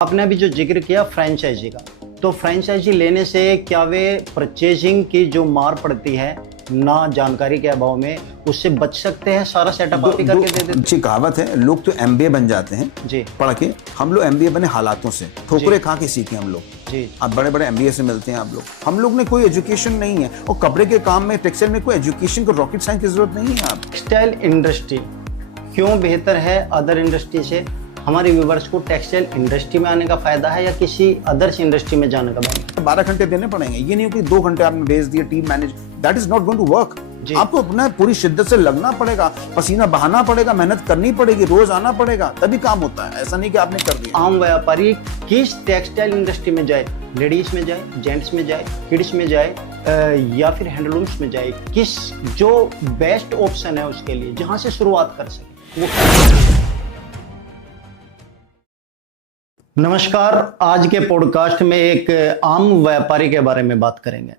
आपने अभी जो जिक्र किया फ्रेंचाइजी का, तो फ्रेंचाइजी लेने से क्या वे परचेजिंग की जो मार पड़ती है ना जानकारी के अभाव में, उससे बच सकते हैं? सारा सेटअप आप ही करके दे देते? अच्छी कहावत है, लोग तो एमबीए बन जाते हैं जी पढ़ के। हम लोग एमबीए बने हालातों से, ठोकरे खा के सीखे हम लोग। जी आप बड़े बड़े एमबीए से मिलते हैं आप लोग। हम लोग ने कोई एजुकेशन नहीं है, और कपड़े के काम में, टेक्सटाइल में कोई एजुकेशन को, रॉकेट साइंस की जरूरत नहीं है। आप टेक्सटाइल इंडस्ट्री क्यों बेहतर है अदर इंडस्ट्री से? हमारे व्यूवर्स को टेक्सटाइल इंडस्ट्री में आने का फायदा है या किसी अदर्स इंडस्ट्री में जाने का फायदा? 12 घंटे देने पड़ेंगे। ये नहीं कि 2 घंटे आपने भेज दिए team manage, that is not going to work. आपको अपना पूरी शिद्दत से लगना पड़ेगा, पसीना बहाना पड़ेगा, मेहनत करनी पड़ेगी, रोज आना पड़ेगा, तभी काम होता है। ऐसा नहीं कि आपने कर दिया। आम व्यापारी किस टेक्सटाइल इंडस्ट्री में जाए? लेडीज में जाए, जेंट्स में जाए, किड्स में जाए या फिर हैंडलूम्स में जाए? किस जो बेस्ट ऑप्शन है उसके लिए जहां से शुरुआत कर सके वो? नमस्कार, आज के पॉडकास्ट में एक आम व्यापारी के बारे में बात करेंगे।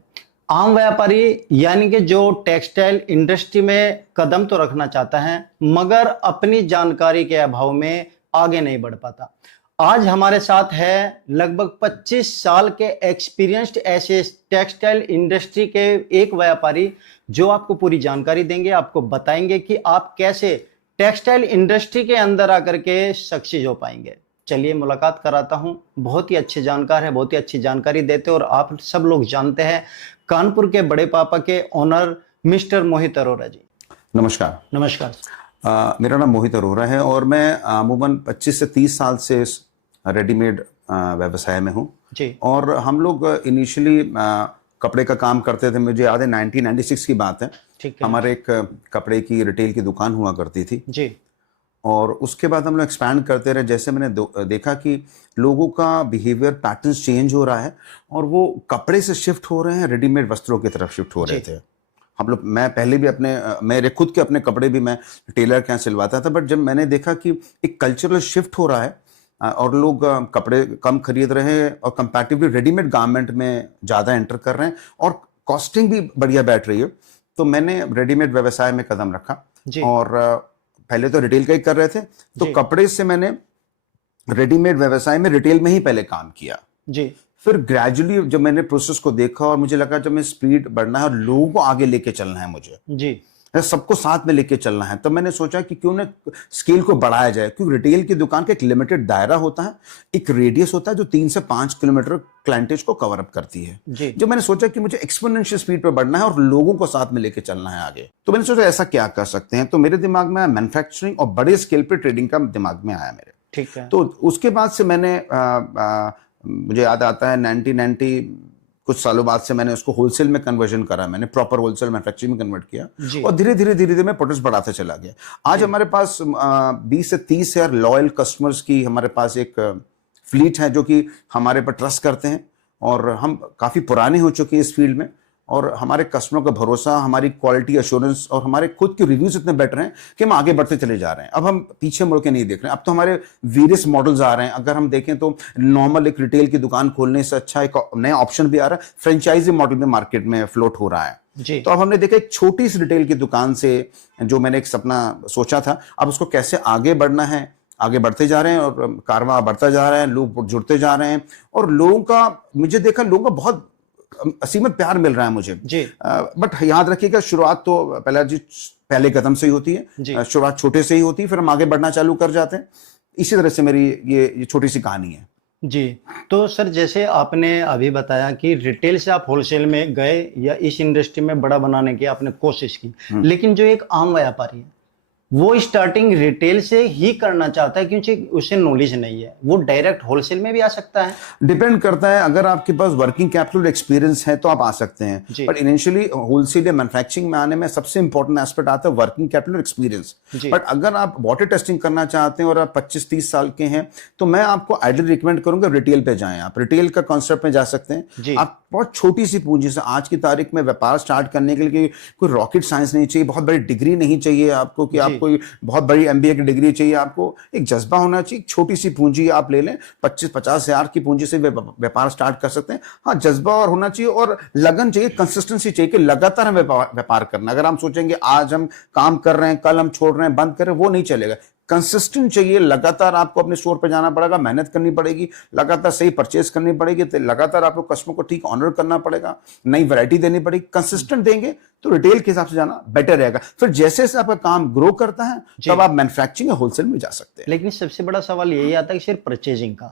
आम व्यापारी यानी कि जो टेक्सटाइल इंडस्ट्री में कदम तो रखना चाहता है मगर अपनी जानकारी के अभाव में आगे नहीं बढ़ पाता। आज हमारे साथ है लगभग 25 साल के एक्सपीरियंस्ड ऐसे टेक्सटाइल इंडस्ट्री के एक व्यापारी जो आपको पूरी जानकारी देंगे, आपको बताएंगे कि आप कैसे टेक्सटाइल इंडस्ट्री के अंदर आकर के सक्सेस हो पाएंगे। चलिए मुलाकात कराता हूं। बहुत ही अच्छे जानकार है, बहुत ही अच्छी जानकारी देते और आप सब लोग जानते हैं कानपुर के बड़े पापा के ओनर मिस्टर मोहित अरोरा जी। नमस्कार। नमस्कार। मेरा नाम मोहित अरोरा है और मैं अमूमन 25 से 30 साल से रेडीमेड व्यवसाय में हूँ जी। और हम लोग इनिशियली कपड़े का काम करते थे। मुझे याद है 1996 की बात है। ठीक है। हमारे एक कपड़े की रिटेल की दुकान हुआ करती थी जी। और उसके बाद हम लोग एक्सपैंड करते रहे। जैसे मैंने देखा कि लोगों का बिहेवियर पैटर्न्स चेंज हो रहा है और वो कपड़े से शिफ्ट हो रहे हैं, रेडीमेड वस्त्रों की तरफ शिफ्ट हो रहे थे। हम लोग, मैं पहले भी मेरे खुद के अपने कपड़े भी मैं टेलर के यहाँ सिलवाता था, बट जब मैंने देखा कि एक कल्चरल शिफ्ट हो रहा है और लोग कपड़े कम खरीद रहे हैं और कंपैरेटिवली रेडीमेड गारमेंट में ज़्यादा एंटर कर रहे हैं और कॉस्टिंग भी बढ़िया बैठ रही है, तो मैंने रेडीमेड व्यवसाय में कदम रखा। और पहले तो रिटेल का ही कर रहे थे, तो कपड़े से मैंने रेडीमेड व्यवसाय में रिटेल में ही पहले काम किया जी। फिर ग्रेजुअली जब मैंने प्रोसेस को देखा और मुझे लगा जब मैं स्पीड बढ़ना है और लोगों को आगे लेके चलना है, मुझे जी सबको साथ में लेके चलना है, तो मैंने सोचा कि क्यों ना स्केल को बढ़ाया जाए। क्योंकि रिटेल की दुकान का एक लिमिटेड दायरा होता है, एक रेडियस होता है जो 3 से 5 किलोमीटर क्लाइंटेज को कवर अप करती है। जो मैंने सोचा कि मुझे एक्सपोनेंशियल स्पीड पर बढ़ना है और लोगों को साथ में लेके चलना है आगे, तो मैंने सोचा ऐसा क्या कर सकते हैं। तो मेरे दिमाग में मैन्युफैक्चरिंग और बड़े स्केल पर ट्रेडिंग का दिमाग में आया मेरे। ठीक है। तो उसके बाद से मैंने मुझे याद आता है 1990 कुछ सालों बाद से मैंने उसको होलसेल में कन्वर्जन करा। मैंने प्रॉपर होलसेल मैन्युफैक्चरिंग में कन्वर्ट किया और धीरे धीरे मैं प्रोडक्ट्स बढ़ाते चला गया। आज हमारे पास 20 से 30 हजार लॉयल कस्टमर्स की हमारे पास एक फ्लीट है जो कि हमारे पर ट्रस्ट करते हैं और हम काफ़ी पुराने हो चुके हैं इस फील्ड में और हमारे कस्टमरों का भरोसा, हमारी क्वालिटी अश्योरेंस और हमारे खुद के रिव्यूज इतने बेटर हैं कि हम आगे बढ़ते चले जा रहे हैं। अब हम पीछे मुड़ के नहीं देख रहे हैं। अब तो हमारे वेरियस मॉडल्स आ रहे हैं। अगर हम देखें तो नॉर्मल एक रिटेल की दुकान खोलने से अच्छा एक नया ऑप्शन भी आ रहा है, फ्रेंचाइजी मॉडल में मार्केट में फ्लोट हो रहा है। तो अब हमने देखा एक छोटी सी रिटेल की दुकान से जो मैंने एक सपना सोचा था, अब उसको कैसे आगे बढ़ना है, आगे बढ़ते जा रहे हैं और कारवां बढ़ता जा रहा है, लोग जुड़ते जा रहे हैं और लोगों का, मुझे देखा लोगों का बहुत असीमित प्यार मिल रहा है मुझे। बट याद रखिएगा शुरुआत तो पहले कदम से ही होती है, शुरुआत छोटे से ही होती है, फिर हम आगे बढ़ना चालू कर जाते हैं। इसी तरह से मेरी ये छोटी सी कहानी है जी। तो सर जैसे आपने अभी बताया कि रिटेल से आप होलसेल में गए या इस इंडस्ट्री में बड़ा बनाने की आपने कोशिश की, लेकिन जो एक आम व्यापारी है वो स्टार्टिंग रिटेल से ही करना चाहता है क्योंकि उसे नॉलेज नहीं है, वो डायरेक्ट होलसेल में भी आ सकता है? डिपेंड करता है। अगर आपके पास वर्किंग कैपिटल एक्सपीरियंस है तो आप आ सकते हैं, बट इनिशियली होलसेल या मैन्युफैक्चरिंग में आने में सबसे इंपॉर्टेंट एस्पेक्ट आता है वर्किंग कैपिटल एक्सपीरियंस। बट अगर आप वाटर टेस्टिंग करना चाहते हैं और आप 25-30 साल के हैं तो मैं आपको आइडियली रिकमेंड करूंगा रिटेल पे जाएं। आप रिटेल का कॉन्सेप्ट में जा सकते हैं। आप बहुत छोटी सी पूंजी से आज की तारीख में व्यापार स्टार्ट करने के लिए कोई रॉकेट साइंस नहीं चाहिए, बहुत बड़ी डिग्री नहीं चाहिए आपको कि आप कोई बहुत बड़ी एमबीए की डिग्री चाहिए। आपको एक जज्बा होना चाहिए, छोटी सी पूंजी आप ले लें, 25-50 हजार की पूंजी से व्यापार स्टार्ट कर सकते हैं। हाँ, जज्बा और होना चाहिए और लगन चाहिए, कंसिस्टेंसी चाहिए कि लगातार हम व्यापार करना। अगर हम सोचेंगे आज हम काम कर रहे हैं, कल हम छोड़ रहे हैं, बंद कर रहे हैं, वो नहीं चलेगा। कंसिस्टेंट चाहिए, लगातार आपको अपने स्टोर पे जाना पड़ेगा, मेहनत करनी पड़ेगी, लगातार सही परचेज करनी पड़ेगी, तो लगातार आपको कस्टमर को ठीक ऑनर करना पड़ेगा, नई वैरायटी देनी पड़ेगी। कंसिस्टेंट देंगे तो रिटेल के हिसाब से जाना बेटर रहेगा। फिर जैसे जैसे आपका काम ग्रो करता है तब आप मैन्युफैक्चरिंग या होलसेल में जा सकते हैं। लेकिन सबसे बड़ा सवाल यही आता है कि सिर्फ परचेजिंग का,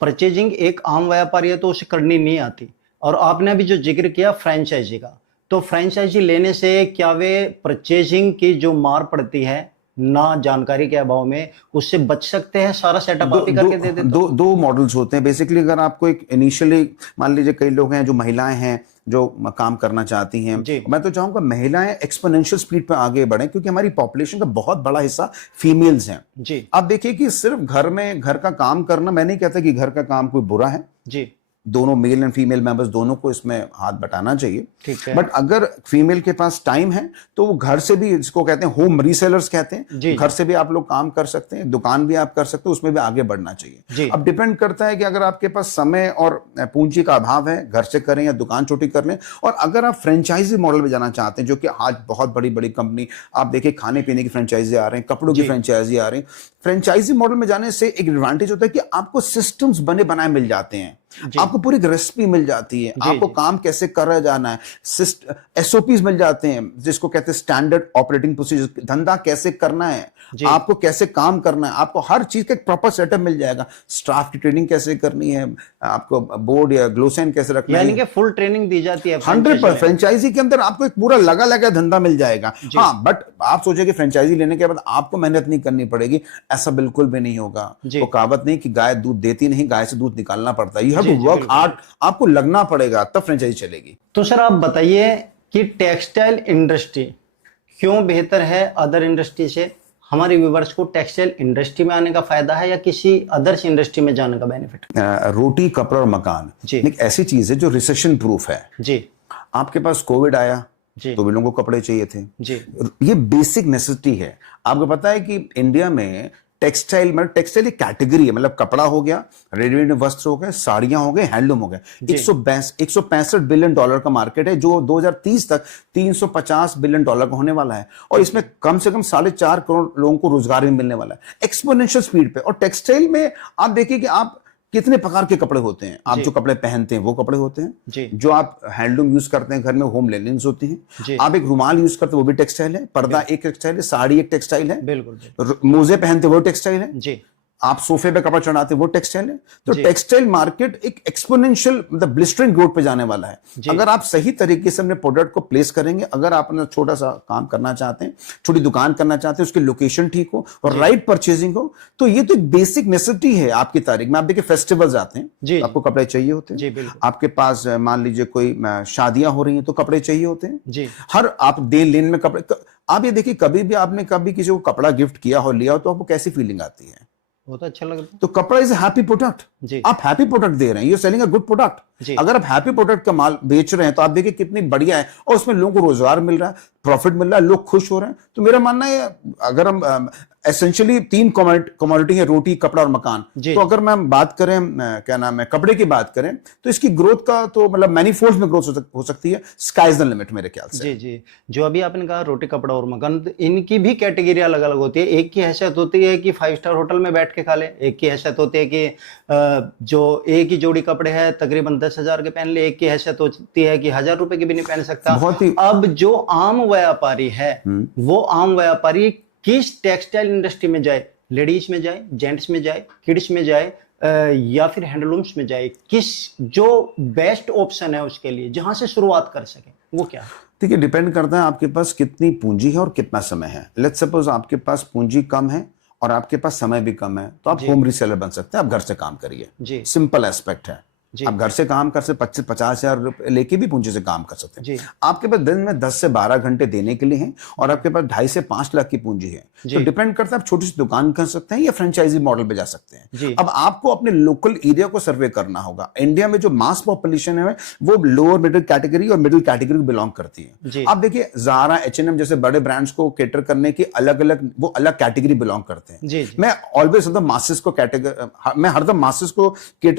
परचेजिंग एक आम व्यापारी है तो उसे करनी नहीं आती। और आपने अभी जो जिक्र किया फ्रेंचाइजी का, तो फ्रेंचाइजी लेने से क्या वे परचेजिंग की जो मार पड़ती है ना जानकारी के अभाव में, उससे बच सकते हैं? सारा सेटअप आप ही करके दे देते? दो मॉडल्स होते हैं बेसिकली। अगर आपको एक इनिशियली, मान लीजिए कई लोग हैं जो महिलाएं हैं जो काम करना चाहती हैं, मैं तो चाहूंगा महिलाएं एक्सपोनेंशियल स्पीड पे आगे बढ़ें, क्योंकि हमारी पॉपुलेशन का बहुत बड़ा हिस्सा फीमेल्स हैं जी। आप देखिए कि सिर्फ घर में घर का काम करना, मैं नहीं कहता कि घर का काम कोई बुरा है जी, दोनों मेल एंड फीमेल मेंबर्स दोनों को इसमें हाथ बटाना चाहिए, ठीक है। बट अगर फीमेल के पास टाइम है तो वो घर से भी, जिसको कहते हैं होम रीसेलर्स कहते हैं, घर से भी आप लोग काम कर सकते हैं, दुकान भी आप कर सकते हैं, उसमें भी आगे बढ़ना चाहिए। अब डिपेंड करता है कि अगर आपके पास समय और पूंजी का अभाव है, घर से करें या दुकान छोटी कर लें। और अगर आप फ्रेंचाइजी मॉडल में जाना चाहते हैं, जो कि आज बहुत बड़ी बड़ी कंपनी, आप देखिए खाने पीने की फ्रेंचाइजी आ रहे हैं, कपड़ों की फ्रेंचाइजी आ रही है। फ्रेंचाइजी मॉडल में जाने से एक एडवांटेज होता है कि आपको सिस्टम्स बने बनाए मिल जाते हैं, आपको पूरी रेसिपी मिल जाती है, आपको काम कैसे कर जाना है, एसओपीज मिल जाते हैं जिसको कहते हैं स्टैंडर्ड ऑपरेटिंग प्रोसीजर, धंधा कैसे करना है, आपको कैसे काम करना है, आपको हर चीज का एक प्रॉपर सेटअप मिल जाएगा। स्टाफ की ट्रेनिंग कैसे करनी है, आपको बोर्ड या ग्लोसेन कैसे रखना है, यानी कि फुल ट्रेनिंग दी जाती है 100%। फ्रेंचाइजी के अंदर आपको एक पूरा लगा लगा धंधा मिल जाएगा। हाँ, बट आप सोचे कि फ्रेंचाइजी लेने के बाद आपको मेहनत नहीं करनी पड़ेगी, ऐसा बिल्कुल भी नहीं होगा। वो कहावत नहीं कि गाय दूध देती नहीं, गाय से दूध निकालना पड़ता है। You have to work hard, आपको लगना पड़ेगा तब फ्रेंचाइजी चलेगी। तो सर आप बताइए कि टेक्सटाइल इंडस्ट्री क्यों बेहतर है अदर इंडस्ट्री से? हमारे व्यूवर्स को टेक्सटाइल इंडस्ट्री में आने का फायदा है या किसी अदर्स इंडस्ट्री में जाने का बेनिफिट? रोटी, कपड़ा और मकान एक ऐसी चीज है जो रिसेशन प्रूफ है जी। आपके पास कोविड आया तो भी लोगों को कपड़े चाहिए थे जी। ये बेसिक नेसेसिटी है। आपको पता है कि इंडिया में टेक्सटाइल, मतलब टेक्सटाइल एक कैटेगरी है, मतलब कपड़ा हो गया, रेडीमेड वस्त्र हो गए, साड़ियां हो गए, हैंडलूम हो गए। 165 बिलियन डॉलर का मार्केट है जो 2030 तक 350 बिलियन डॉलर का होने वाला है। और इसमें कम से कम 4.5 करोड़ लोगों को रोजगार भी मिलने वाला है एक्सपोनेंशियल स्पीड पे। और टेक्सटाइल में आप देखिए कि आप कितने प्रकार के कपड़े होते हैं। आप जो कपड़े पहनते हैं वो कपड़े होते हैं, जो आप हैंडलूम यूज करते हैं घर में, होम लेनिन्स होती हैं, आप एक रुमाल यूज करते हैं वो भी टेक्सटाइल है, पर्दा एक टेक्सटाइल है, साड़ी एक टेक्सटाइल है, बिल्कुल, मोजे पहनते वो टेक्सटाइल है जी, आप सोफे पे कपड़ा चढ़ाते वो टेक्सटाइल है। तो टेक्सटाइल मार्केट एक एक्सपोनेंशियल, मतलब ब्लिस्टरिंग ग्रोथ पे जाने वाला है अगर आप सही तरीके से अपने प्रोडक्ट को प्लेस करेंगे। अगर आप अपना छोटा सा काम करना चाहते हैं, छोटी दुकान करना चाहते हैं, उसकी लोकेशन ठीक हो और राइट परचेजिंग हो, तो ये तो एक बेसिक नेसेसिटी है आपकी तारीख में। आप देखिए फेस्टिवल्स आते हैं, आपको कपड़े चाहिए होते हैं, आपके पास मान लीजिए कोई शादियां हो रही हैं तो कपड़े चाहिए होते हैं, हर आप देन लेन में कपड़े। आप ये देखिए कभी भी आपने कभी किसी को कपड़ा गिफ्ट किया हो, लिया हो, तो आपको कैसी फीलिंग आती है? बहुत अच्छा लगता है। तो कपड़ा इज हैप्पी प्रोडक्ट, आप हैप्पी प्रोडक्ट दे रहे हैं, you are selling a good product. अगर आप हैप्पी प्रोडक्ट का माल बेच रहे हैं तो आप देखिए कितनी बढ़िया है, और उसमें लोगों को रोजगार मिल रहा है, प्रॉफिट मिल रहा है, लोग खुश हो रहे हैं। तो मेरा मानना है अगर हम एसेंशियली 3 कमोडिटी है, रोटी, कपड़ा और मकान, तो अगर मैं बात करें क्या नाम है कपड़े की बात करें तो इसकी ग्रोथ का तो मतलब मैनीफोल्ड में ग्रोथ हो सकती है। स्काई इज द लिमिट मेरे ख्याल से। जी जी, जो अभी आपने कहा रोटी, कपड़ा और मकान, तो इनकी भी कैटेगरी अलग अलग होती है। एक की हैसियत होती है कि 5 स्टार होटल में बैठ के खा ले, एक की हैसियत होती है कि जो एक ही जोड़ी कपड़े हैं तकरीबन 10,000 के पहन ले, एक की हैसियत होती है कि 1,000 रुपए की भी नहीं पहन सकता। अब जो आम व्यापारी है वो आम व्यापारी किस टेक्सटाइल इंडस्ट्री में जाए? लेडीज में जाए, जेंट्स में जाए, किड्स में जाए या फिर हैंडलूम्स में जाए? किस जो बेस्ट ऑप्शन है उसके लिए जहां से शुरुआत कर सके वो क्या है? देखिए डिपेंड करता है आपके पास कितनी पूंजी है और कितना समय है। लेट्स सपोज आपके पास पूंजी कम है और आपके पास समय भी कम है, तो आप होम रीसेलर बन सकते हैं। आप घर से काम करिए, सिंपल एस्पेक्ट है। आप घर से काम कर से 25-50 हजार लेके भी पूंजी से काम कर सकते हैं। आपके पास दिन में 10 से 12 घंटे देने के लिए हैं और आपके पास 2.5 से 5 लाख की पूंजी है, तो डिपेंड करता है आप छोटी सी दुकान कर सकते हैं या फ्रेंचाइजी मॉडल पे जा सकते हैं। अब आपको अपने लोकल एरिया को सर्वे करना होगा। इंडिया में जो मास पॉपुलेशन है वो लोअर मिडिल कैटेगरी और मिडिल कैटेगरी को बिलोंग करती है। आप देखिए ज़ारा, H&M जैसे बड़े ब्रांड्स को कैटर करने की अलग कैटेगरी बिलोंग करते हैं। मैं ऑलवेज हरदम मासेस को कैटर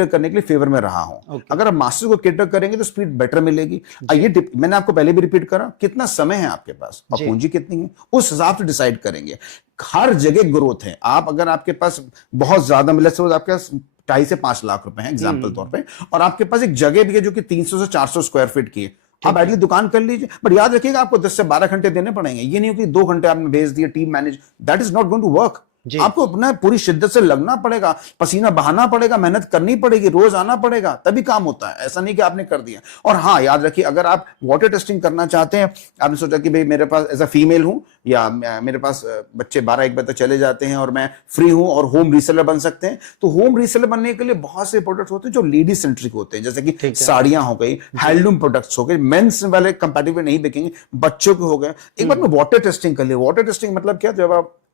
करने के लिए फेवर में रहा हो। अगर आप मास्टर को कैटर करेंगे तो स्पीड बेटर मिलेगी। ये मैंने आपको पहले भी रिपीट करा, कितना समय है आपके पास और पूंजी कितनी है, उस हिसाब से डिसाइड करेंगे। हर जगह ग्रोथ है। आप अगर आपके पास बहुत ज्यादा मिले, आपके पास 2.5 से 5 लाख रुपए हैं एग्जाम्पल तौर पे, और आपके पास एक जगह भी है जो कि 300 से 400 स्क्वायर फीट की है, आप एटलीस्ट दुकान कर लीजिए। बट याद रखिएगा आपको 10 से 12 घंटे देने पड़ेंगे। ये नहीं हो कि 2 घंटे आपने भेज दिए, team manage, that is not going to work. आपको अपना पूरी शिद्दत से लगना पड़ेगा, पसीना बहाना पड़ेगा, मेहनत करनी पड़ेगी, रोज आना पड़ेगा, तभी काम होता है। ऐसा नहीं कि आपने कर दिया। और हाँ, याद रखिए, अगर आप वाटर टेस्टिंग करना चाहते हैं, आपने सोचा कि भाई मेरे पास एज अ फीमेल हूं या मेरे पास बच्चे 12-1 बजे तक चले जाते हैं और मैं फ्री हूं और होम रीसेलर बन सकते हैं, तो होम रीसेलर बनने के लिए बहुत से प्रोडक्ट्स होते हैं जो लेडी सेंट्रिक होते हैं, जैसे कि साड़ियां हो गई, हैंडलूम प्रोडक्ट्स हो गए, मेंस वाले कंपैटिबल नहीं बिकेंगे, बच्चों के हो गए। एक बार में वाटर टेस्टिंग कर लिए। वाटर टेस्टिंग मतलब क्या,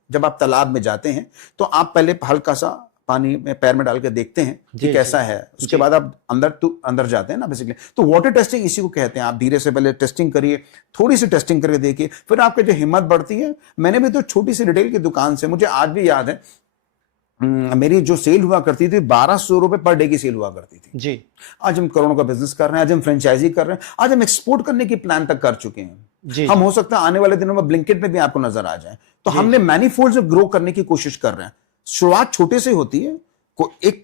जब आप तालाब में जाते हैं तो आप पहले हल्का सा पानी में पैर में डाल के देखते हैं कि कैसा है, उसके बाद आप अंदर जाते हैं ना बेसिकली। तो वाटर टेस्टिंग इसी को कहते हैं। आप धीरे से पहले टेस्टिंग करिए, थोड़ी सी टेस्टिंग करके देखिए, फिर आपकी जो हिम्मत बढ़ती है। मैंने भी तो छोटी सी रिटेल की दुकान से, मुझे आज भी याद है, मेरी जो सेल हुआ करती थी 1200 रुपए पर डे की सेल हुआ करती थी जी। आज हम करोड़ों का बिजनेस कर रहे हैं, आज हम फ्रेंचाइजी कर रहे हैं, आज हम एक्सपोर्ट करने की प्लान तक कर चुके हैं जी। हम हो सकता है आने वाले दिनों में ब्लिंकिट में भी आपको नजर आ जाए। तो हमने मैनीफोल्ड से ग्रो करने की कोशिश कर रहे हैं। शुरुआत छोटे से होती है, एक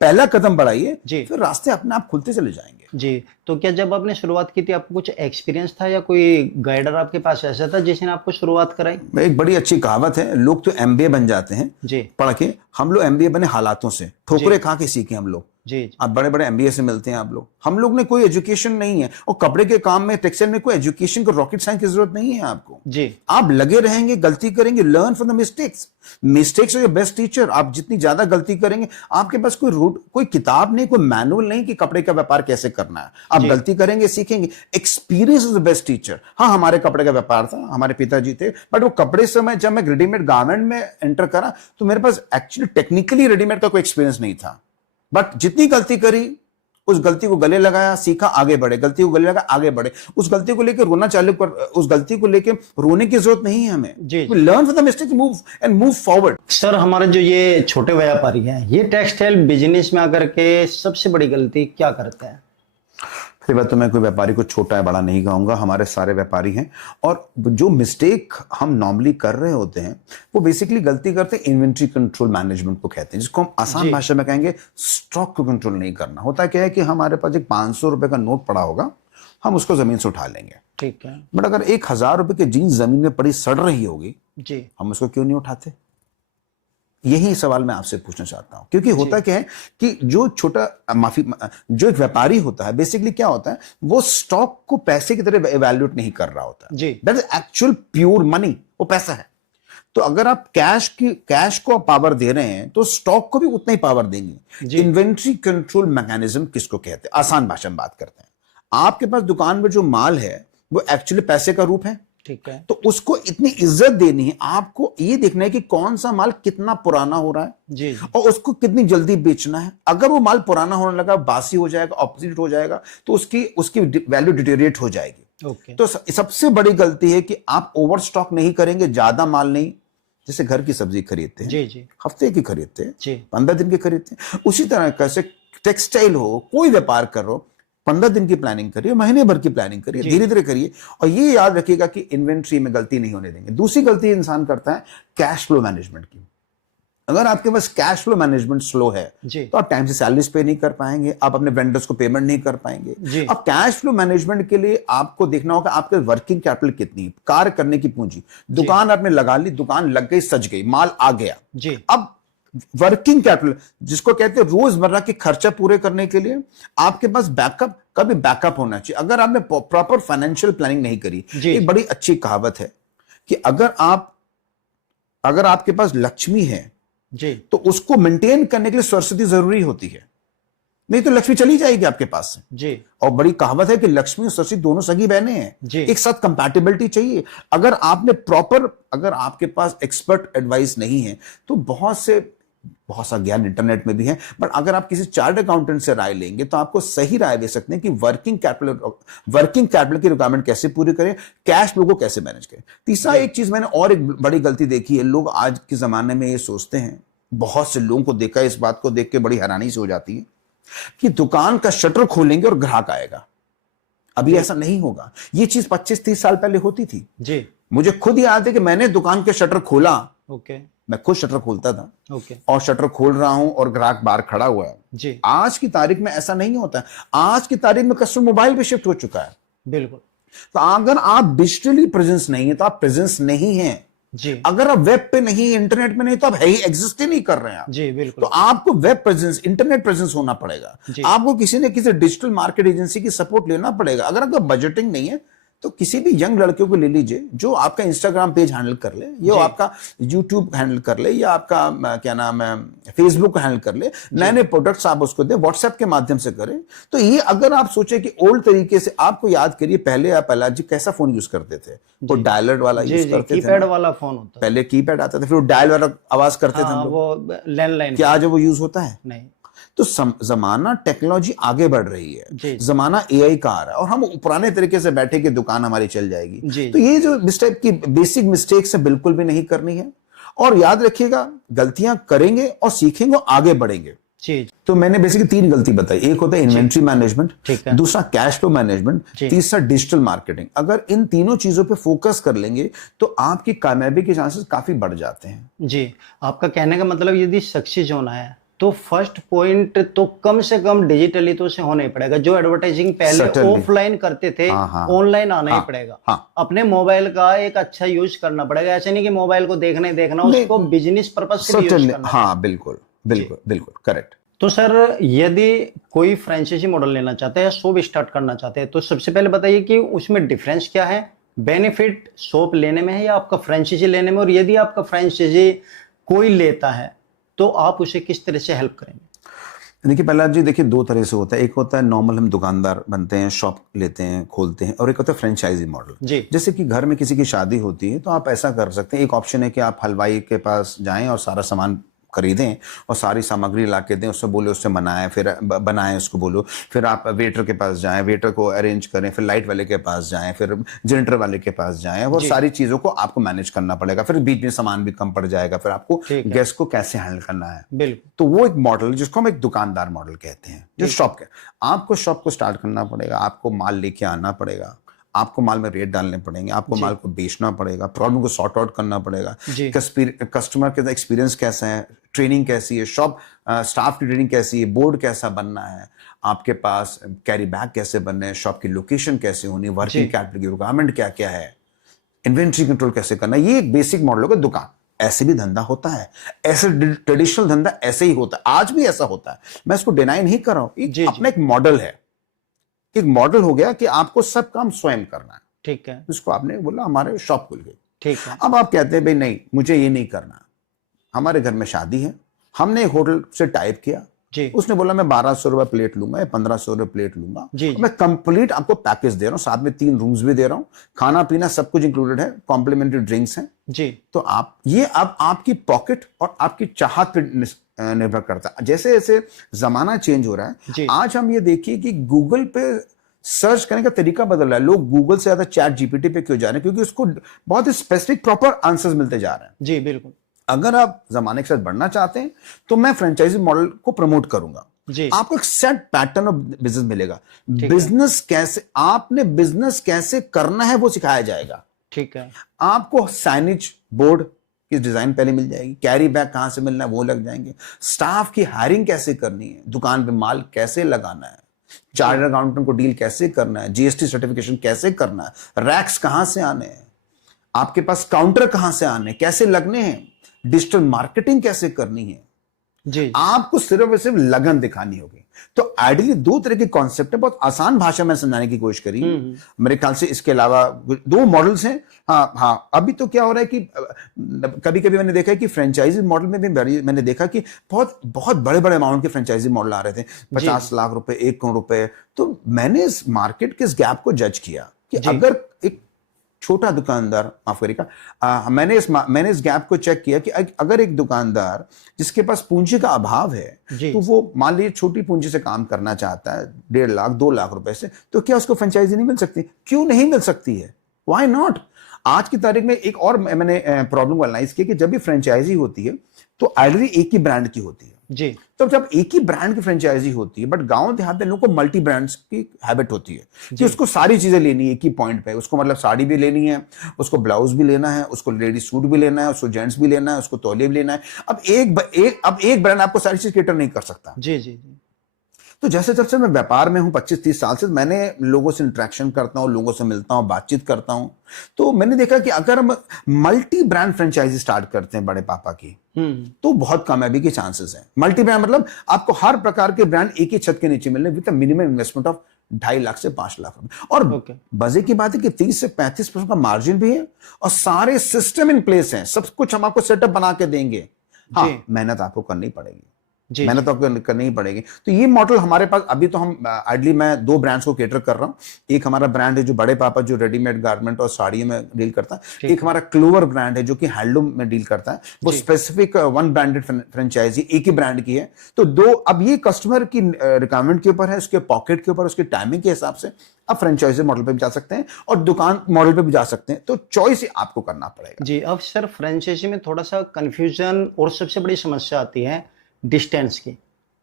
पहला कदम बढ़ाइए, फिर रास्ते अपने आप खुलते चले जाएंगे। जी। तो क्या जब आपने शुरुआत की थी आपको कुछ एक्सपीरियंस था या कोई गाइडर आपके पास ऐसा था जिसने आपको शुरुआत कराई? एक बड़ी अच्छी कहावत है, लोग तो एमबीए बन जाते हैं जी पढ़ के, हम लोग एमबीए बने हालातों से, ठोकरे खा के सीखे हम लोग। जी। आप बड़े बड़े एमबीए से मिलते हैं आप लोग, हम लोग ने कोई एजुकेशन नहीं है। और कपड़े के काम में, टेक्सटाइल में कोई एजुकेशन को, रॉकेट साइंस की जरूरत नहीं है आपको जी। आप लगे रहेंगे, गलती करेंगे, learn from the mistakes are your best teacher. आप जितनी ज्यादा गलती करेंगे, आपके पास कोई किताब नहीं, कोई मैनुअल नहीं कि कपड़े का व्यापार कैसे करना है। आप गलती करेंगे, सीखेंगे। Experience is the best teacher. हाँ, हमारे कपड़े का व्यापार था, हमारे पिताजी थे, बट वो कपड़े से जब मैं रेडीमेड गारमेंट में एंटर करा तो मेरे पास एक्चुअली टेक्निकली रेडीमेड का कोई एक्सपीरियंस नहीं था। बट जितनी गलती करी, उस गलती को गले लगाया, सीखा, आगे बढ़े, गलती को गले लगा, आगे बढ़े। उस गलती को लेकर रोना चालू कर, उस गलती को लेकर रोने की जरूरत नहीं है हमें। Learn from the mistake, move forward. Sir, हमारे जो ये छोटे व्यापारी हैं, ये टेक्सटाइल बिजनेस में आकर के सबसे बड़ी गलती क्या करते हैं? पहली बात तो मैं कोई व्यापारी को छोटा है बड़ा नहीं कहूंगा, हमारे सारे व्यापारी हैं। और जो मिस्टेक हम नॉर्मली कर रहे होते हैं वो बेसिकली गलती करते हैं इन्वेंट्री कंट्रोल मैनेजमेंट को कहते हैं, जिसको हम आसान भाषा में कहेंगे स्टॉक को कंट्रोल नहीं करना। होता क्या है कि हमारे पास एक 500 रुपए का नोट पड़ा होगा, हम उसको जमीन से उठा लेंगे, ठीक है। बट अगर 1000 रुपए की जीन्स जमीन में पड़ी सड़ रही होगी जी, हम उसको क्यों नहीं उठाते? यही सवाल मैं आपसे पूछना चाहता हूं। क्योंकि होता क्या है कि जो जो एक व्यापारी होता है, बेसिकली क्या होता है, वो स्टॉक को पैसे की तरह इवैल्यूएट नहीं कर रहा होता। That is actual pure money, वो पैसा है। तो अगर आप कैश को पावर दे रहे हैं तो स्टॉक को भी उतना ही पावर देंगे। इन्वेंट्री कंट्रोल मैकेनिज्म किसको कहते हैं? आसान भाषा में बात करते हैं, आपके पास दुकान में जो माल है वो एक्चुअली पैसे का रूप है, ठीक है। तो उसको इतनी इज्जत देनी है, आपको ये देखना है कि कौन सा माल कितना पुराना हो रहा है जी, और उसको कितनी जल्दी बेचना है। अगर वो माल पुराना होने लगा, बासी हो जाएगा, ऑपोजिट हो जाएगा, तो उसकी वैल्यू डिटेरिएट हो जाएगी। तो सबसे बड़ी गलती है कि आप ओवर स्टॉक नहीं करेंगे, ज्यादा माल नहीं। जैसे घर की सब्जी खरीदते हैं, जी, हफ्ते की खरीदते हैं, 15 दिन की खरीदते हैं, उसी तरह कैसे टेक्सटाइल हो, कोई व्यापार करो, 15 दिन की प्लानिंग करिए, महीने भर की प्लानिंग करिए, धीरे धीरे करिए। और ये याद रखिएगा कि इन्वेंट्री में गलती नहीं होने देंगे। दूसरी गलती इंसान करता है कैश फ्लो मैनेजमेंट की। अगर आपके पास कैश फ्लो मैनेजमेंट स्लो है तो आप टाइम से सैलरीज पे नहीं कर पाएंगे, आप अपने वेंडर्स को पेमेंट नहीं कर पाएंगे। अब कैश फ्लो मैनेजमेंट के लिए आपको देखना होगा आपके वर्किंग कैपिटल कितनी, कार्य करने की पूंजी। दुकान आपने लगा ली, दुकान लग गई, सज गई, माल आ गया। अब वर्किंग कैपिटल जिसको कहते हैं रोजमर्रा के खर्चा पूरे करने के लिए आपके पास बैकअप होना चाहिए। अगर आपने प्रॉपर फाइनेंशियल प्लानिंग नहीं करी, एक बड़ी अच्छी कहावत है कि अगर आपके पास लक्ष्मी है जी, तो उसको मेंटेन करने के लिए सरस्वती जरूरी होती है, नहीं तो लक्ष्मी चली जाएगी आपके पास से जी। और बड़ी कहावत है कि लक्ष्मी और सरस्वती दोनों सगी बहनें हैं, एक साथ कंपैटिबिलिटी चाहिए। अगर आपके पास एक्सपर्ट एडवाइस नहीं है तो बहुत सा ज्ञान इंटरनेट में भी है, बट अगर आप किसी चार्ट अकाउंटेंट से राय लेंगे तो आपको सही राय दे सकते हैं कि वर्किंग कैपिटल की रिक्वायरमेंट कैसे पूरी करें, कैश फ्लो को कैसे मैनेज करें। तीसरा एक चीज मैंने और एक बड़ी गलती देखी है, लोग आज के जमाने में ये सोचते हैं, बहुत से लोगों को देखा है, इस बात को देख के बड़ी हैरानी से हो जाती है कि दुकान का शटर खोलेंगे और ग्राहक आएगा। अभी ऐसा नहीं होगा। ये चीज 25-30 साल पहले होती थी जी। मुझे खुद याद है कि मैंने दुकान के शटर खोला। ओके। मैं खुद शटर खोलता था। ओके। और शटर खोल रहा हूं और ग्राहक बाहर खड़ा हुआ है। जी। आज की तारीख में ऐसा नहीं होता है। आज की तारीख में कस्टमर मोबाइल पे शिफ्ट हो चुका है। बिल्कुल। तो अगर आप डिजिटली प्रेजेंस नहीं है तो आप प्रेजेंस नहीं है। जी। अगर आप वेब पे नहीं, इंटरनेट में नहीं, तो आप है ही, एग्जिस्ट ही नहीं कर रहे हैं आप। जी बिल्कुल। तो आपको वेब प्रेजेंस, इंटरनेट प्रेजेंस होना पड़ेगा। आपको किसी न किसी डिजिटल मार्केट एजेंसी की सपोर्ट लेना पड़ेगा। अगर आपका बजटिंग नहीं है तो किसी भी यंग लड़कियों को ले लीजिए जो आपका इंस्टाग्राम पेज हैंडल कर ले, या आपका यूट्यूब हैंडल कर ले, या आपका क्या नाम है फेसबुक हैंडल कर ले। नए नए प्रोडक्ट्स आप उसको दें, व्हाट्सएप के माध्यम से करें। तो ये अगर आप सोचे कि ओल्ड तरीके से, आपको याद करिए पहले आप प्रहलाद जी कैसा फोन यूज करते थे? वो डायलर वाला यूज करते थे, कीपैड वाला फोन होता। पहले कीपैड आता था, फिर वो डायल वाला आवाज करते थे हम लोग। वो लैंडलाइन। क्या आज वो यूज होता है? नहीं। तो जमाना, टेक्नोलॉजी आगे बढ़ रही है, जमाना एआई का आ रहा है, और हम पुराने तरीके से बैठे कि दुकान हमारी चल जाएगी। तो ये जो इस टाइप की बेसिक मिस्टेक्स है बिल्कुल भी नहीं करनी है। और याद रखिएगा, गलतियां करेंगे और सीखेंगे और आगे बढ़ेंगे। तो मैंने बेसिकली 3 गलती बताई। एक होता है इन्वेंट्री मैनेजमेंट, दूसरा कैश फ्लो मैनेजमेंट, तीसरा डिजिटल मार्केटिंग। अगर इन तीनों चीजों पे फोकस कर लेंगे तो आपकी कामयाबी के चांसेस काफी बढ़ जाते हैं। जी, आपका कहने का मतलब यदि सक्सेस होना है तो फर्स्ट पॉइंट तो कम से कम डिजिटली तो से होना ही पड़ेगा। जो एडवर्टाइजिंग पहले ऑफलाइन करते थे, ऑनलाइन आना ही पड़ेगा। अपने मोबाइल का एक अच्छा यूज करना पड़ेगा। ऐसे नहीं कि मोबाइल को देखना उसको बिजनेस पर्पस के लिए यूज करना। हाँ बिल्कुल बिल्कुल बिल्कुल करेक्ट। तो सर, यदि कोई फ्रेंचाइजी मॉडल लेना चाहता है या शॉप स्टार्ट करना चाहते हैं तो सबसे पहले बताइए कि उसमें डिफरेंस क्या है? बेनिफिट शॉप लेने में है या आपका फ्रेंचाइजी लेने में? और यदि आपका फ्रेंचाइजी कोई लेता है तो आप उसे किस तरह से हेल्प करेंगे? देखिए प्रहलाद जी, देखिए 2 तरह से होता है। एक होता है नॉर्मल, हम दुकानदार बनते हैं, शॉप लेते हैं, खोलते हैं, और एक होता है फ्रेंचाइजी मॉडल। जैसे कि घर में किसी की शादी होती है तो आप ऐसा कर सकते हैं। एक ऑप्शन है कि आप हलवाई के पास जाएं और सारा सामान खरीदें और सारी सामग्री ला के दें, उससे बोले, उससे बनाएं, फिर बनाएं, उसको बोलो। फिर आप वेटर के पास जाएं, वेटर को अरेंज करें, फिर लाइट वाले के पास जाएं, फिर जनरेटर वाले के पास जाएं, और सारी चीजों को आपको मैनेज करना पड़ेगा। फिर बीच में सामान भी कम पड़ जाएगा। फिर आपको गेस्ट को कैसे हैंडल करना है। बिल्कुल। तो वो एक मॉडल जिसको हम एक दुकानदार मॉडल कहते हैं, जो शॉप के। आपको शॉप को स्टार्ट करना पड़ेगा, आपको माल लेके आना पड़ेगा, आपको माल में रेट डालने पड़ेंगे, आपको माल को बेचना पड़ेगा, प्रॉब्लम को सॉर्ट आउट करना पड़ेगा, कस्टमर के एक्सपीरियंस कैसा है, ट्रेनिंग कैसी है, शॉप स्टाफ की ट्रेनिंग कैसी है, बोर्ड कैसा बनना है, आपके पास कैरी बैग कैसे बनने हैं, शॉप की लोकेशन कैसे होनी, वर्किंग कैपिटल की रिक्वायरमेंट क्या क्या है, इन्वेंट्री कंट्रोल कैसे करना। ये एक बेसिक मॉडल होगा। दुकान ऐसे भी धंधा होता है, ऐसे ट्रेडिशनल धंधा ऐसे ही होता है, आज भी ऐसा होता है, मैं इसको डिनाई नहीं कर रहा हूं। अपना एक मॉडल है, एक मॉडल हो गया कि आपको सब काम स्वयं करना है। ठीक है। इसको आपने बोला हमारे शॉप खुल गई। ठीक है। अब आप कहते हैं भाई नहीं, मुझे ये नहीं करना, हमारे घर में शादी है, हमने एक होटल से टाइप किया, उसने बोला मैं 1200 रुपए प्लेट लूंगा या 1500 रुपए प्लेट लूंगा, मैं कंप्लीट आपको पैकेज दे रहा हूं, साथ में 3 रूम्स भी दे रहा हूं, खाना पीना सब कुछ इंक्लूडेड है, कॉम्प्लीमेंट्री ड्रिंक्स हैं जी। तो आप ये अब आपकी पॉकेट और आपकी चाहत पे निर्भर करता है। जैसे जैसे जमाना चेंज हो रहा है, आज हम ये देखिए कि गूगल पे सर्च करने का तरीका बदल रहा है। लोग गूगल से ज्यादा चैट जीपीटी पे क्यों जा रहे हैं? क्योंकि उसको बहुत ही स्पेसिफिक प्रॉपर आंसर्स मिलते जा रहे हैं। जी बिल्कुल। अगर आप जमाने के साथ बढ़ना चाहते हैं तो मैं फ्रेंचाइजी मॉडल को प्रमोट करूंगा। जी। आपको एक सेट पैटर्न ऑफ बिजनेस मिलेगा। बिजनेस कैसे, आपने बिजनेस कैसे करना है वो सिखाया जाएगा। ठीक है। आपको साइनेज बोर्ड की डिजाइन पहले मिल जाएगी, कैरी बैग कहां से मिलना है वो लग जाएंगे, स्टाफ की हायरिंग कैसे करनी है, दुकान पे माल कैसे लगाना है, चार्टर्ड अकाउंटेंट को डील कैसे करना है, जीएसटी सर्टिफिकेशन कैसे करना है, रैक्स कहां से आने हैं, आपके पास काउंटर कहां से आने, कैसे लगने हैं, डिजिटल मार्केटिंग कैसे करनी है। जी। आपको सिर्फ और सिर्फ लगन दिखानी होगी। तो आइडियली 2 तरह के कॉन्सेप्ट है, बहुत आसान भाषा में समझाने की कोशिश करी। मेरे ख्याल से इसके अलावा 2 मॉडल्स हैं। हाँ, अभी तो क्या हो रहा है कि कभी कभी मैंने देखा है कि फ्रेंचाइजी मॉडल में भी मैंने देखा कि बहुत बहुत बड़े बड़े अमाउंट के फ्रेंचाइजी मॉडल आ रहे थे, 50 लाख रुपए, 1 करोड़ रुपए। तो मैंने इस मार्केट के इस गैप को जज किया कि अगर एक छोटा दुकानदार, माफ करिएगा, मैंने इस गैप को चेक किया कि अगर एक दुकानदार जिसके पास पूंजी का अभाव है, तो वो मान लीजिए छोटी पूंजी से काम करना चाहता है, 1.5 लाख 2 लाख रुपए से, तो क्या उसको फ्रेंचाइजी नहीं मिल सकती? क्यों नहीं मिल सकती है? Why not? आज की तारीख में एक और मैंने प्रॉब्लम एनालाइज की कि जब भी फ्रेंचाइजी होती है तो आइडियली एक ही ब्रांड की होती है। जी तो जब एक ही ब्रांड की फ्रेंचाइजी होती है, बट गांव देहात में लोगों को मल्टी ब्रांड्स की हैबिट होती है कि उसको सारी चीजें लेनी है एक ही पॉइंट पे। उसको मतलब साड़ी भी लेनी है, उसको ब्लाउज भी लेना है, उसको लेडीज सूट भी लेना है, उसको जेंट्स भी लेना है, उसको तौलिया भी लेना है। अब एक ब्रांड आपको सारी चीज केटर नहीं कर सकता। जी जी जी तो जैसे जब से मैं व्यापार में हूं 25-30 साल से, मैंने लोगों से इंटरेक्शन करता हूं, लोगों से मिलता हूं, बातचीत करता हूं, तो मैंने देखा कि अगर हम मल्टी ब्रांड फ्रेंचाइजी स्टार्ट करते हैं बड़े पापा की, तो बहुत कामयाबी के चांसेस हैं। मल्टी ब्रांड मतलब आपको हर प्रकार के ब्रांड एक ही छत के नीचे मिलने with minimum investment of 2.5 lakh से 5 लाख रुपए। और ओके मजे की बात है कि 30 से 35% का मार्जिन भी है और सारे सिस्टम इन प्लेस हैं, सब कुछ हम आपको सेटअप बना के देंगे। हाँ, मेहनत आपको करनी पड़ेगी, मेहनत तो आपको करनी ही पड़ेगी। तो ये मॉडल हमारे पास अभी तो हम आइडली मैं 2 ब्रांड्स को केटर कर रहा हूँ। एक हमारा ब्रांड है जो बड़े पापा जो रेडीमेड गारमेंट और साड़ियों में डील करता है, एक हमारा क्लोवर ब्रांड है जो कि हैंडलूम में डील करता है। वो स्पेसिफिक वन ब्रांडेड फ्रेंचाइजी एक ही ब्रांड की है। तो अब ये कस्टमर की रिक्वायरमेंट के ऊपर है, उसके पॉकेट के ऊपर, उसके टाइमिंग के हिसाब से आप फ्रेंचाइजी मॉडल पे भी जा सकते हैं और दुकान मॉडल पे भी जा सकते हैं। तो चॉइस ही आपको करना पड़ेगा। जी। अब सर फ्रेंचाइजी में थोड़ा सा कंफ्यूजन और सबसे बड़ी समस्या आती है डिस्टेंस की।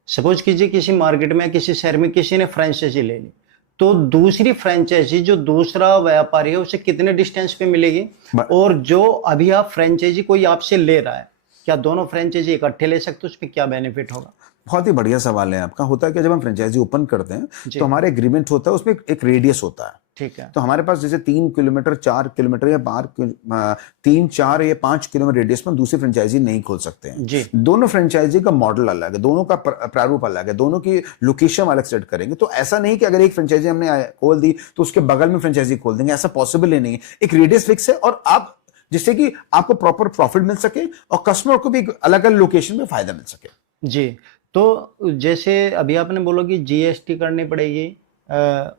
सपोज कीजिए किसी मार्केट में किसी शहर में किसी ने फ्रेंचाइजी ले ली, तो दूसरी फ्रेंचाइजी जो दूसरा व्यापारी है उसे कितने डिस्टेंस पे मिलेगी, और जो अभी आप फ्रेंचाइजी कोई आपसे ले रहा है, क्या दोनों फ्रेंचाइजी इकट्ठे ले सकते, उस पर क्या बेनिफिट होगा? बहुत ही बढ़िया सवाल है आपका। होता है कि जब हम फ्रेंचाइजी ओपन करते हैं तो हमारे एग्रीमेंट होता है, उसमें एक रेडियस होता है। ठीक है। तो हमारे पास जैसे 3 किलोमीटर 4 किलोमीटर या 3 4 या 5 किलोमीटर रेडियस में दूसरी फ्रेंचाइजी नहीं खोल सकते हैं जी। दोनों फ्रेंचाइजी का मॉडल अलग है, दोनों का प्रारूप अलग है, दोनों की लोकेशन अलग सेट करेंगे। तो ऐसा नहीं कि अगर एक फ्रेंचाइजी हमने खोल दी तो उसके बगल में फ्रेंचाइजी खोल देंगे, ऐसा पॉसिबल ही नहीं है। एक रेडियस फिक्स है और आप जिससे कि आपको प्रॉपर प्रॉफिट मिल सके और कस्टमर को भी अलग अलग लोकेशन में फायदा मिल सके। जी। तो जैसे अभी आपने बोला कि जीएसटी करनी पड़ेगी,